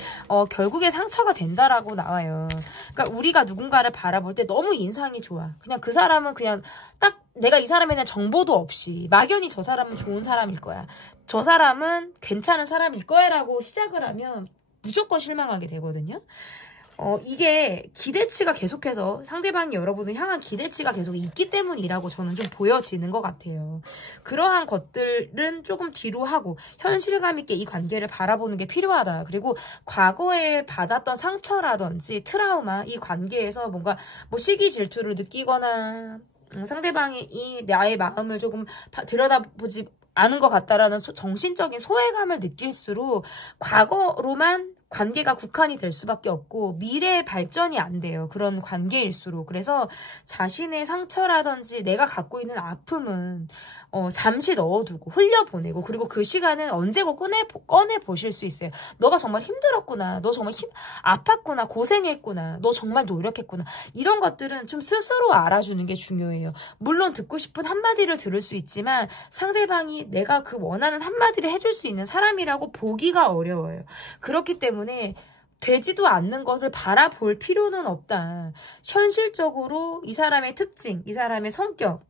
결국에 상처가 된다라고 나와요. 그러니까 우리가 누군가를 바라볼 때 너무 인상이 좋아. 그냥 그 사람은 그냥 딱 내가 이 사람에 대한 정보도 없이 막연히 저 사람은 좋은 사람일 거야. 저 사람은 괜찮은 사람일 거야 라고 시작을 하면 무조건 실망하게 되거든요. 이게 기대치가 계속해서 상대방이 여러분을 향한 기대치가 계속 있기 때문이라고 저는 좀 보여지는 것 같아요. 그러한 것들은 조금 뒤로 하고 현실감 있게 이 관계를 바라보는 게 필요하다. 그리고 과거에 받았던 상처라든지 트라우마, 이 관계에서 뭔가 뭐 시기 질투를 느끼거나 상대방이 나의 마음을 조금 들여다보지 않은 것 같다라는 정신적인 소외감을 느낄수록 과거로만 관계가 국한이 될 수밖에 없고 미래의 발전이 안 돼요. 그런 관계일수록. 그래서 자신의 상처라든지 내가 갖고 있는 아픔은 잠시 넣어두고 흘려보내고 그리고 그 시간은 언제고 꺼내보실 수 있어요. 너가 정말 힘들었구나. 너 정말 아팠구나. 고생했구나. 너 정말 노력했구나. 이런 것들은 좀 스스로 알아주는 게 중요해요. 물론 듣고 싶은 한마디를 들을 수 있지만 상대방이 내가 그 원하는 한마디를 해줄 수 있는 사람이라고 보기가 어려워요. 그렇기 때문에 되지도 않는 것을 바라볼 필요는 없다. 현실적으로 이 사람의 특징, 이 사람의 성격,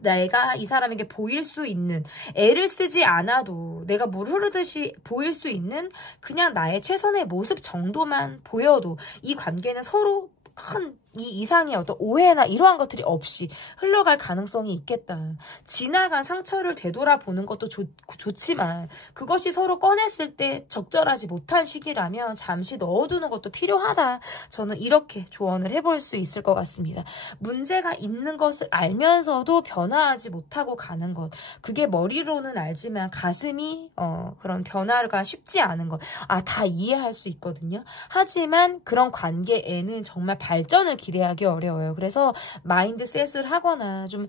내가 이 사람에게 보일 수 있는, 애를 쓰지 않아도 내가 물 흐르듯이 보일 수 있는 그냥 나의 최선의 모습 정도만 보여도 이 관계는 서로 큰 이 이상의 어떤 오해나 이러한 것들이 없이 흘러갈 가능성이 있겠다. 지나간 상처를 되돌아보는 것도 좋지만 그것이 서로 꺼냈을 때 적절하지 못한 시기라면 잠시 넣어두는 것도 필요하다. 저는 이렇게 조언을 해볼 수 있을 것 같습니다. 문제가 있는 것을 알면서도 변화하지 못하고 가는 것, 그게 머리로는 알지만 가슴이 그런 변화가 쉽지 않은 것, 다 이해할 수 있거든요. 하지만 그런 관계에는 정말 발전을 기대하기 어려워요. 그래서 마인드셋을 하거나 좀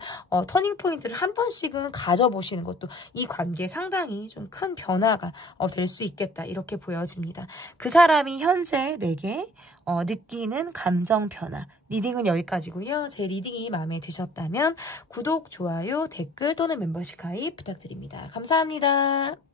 터닝 포인트를 한 번씩은 가져보시는 것도 이 관계에 상당히 좀 큰 변화가 될 수 있겠다, 이렇게 보여집니다. 그 사람이 현재 내게 느끼는 감정 변화. 리딩은 여기까지고요. 제 리딩이 마음에 드셨다면 구독, 좋아요, 댓글 또는 멤버십 가입 부탁드립니다. 감사합니다.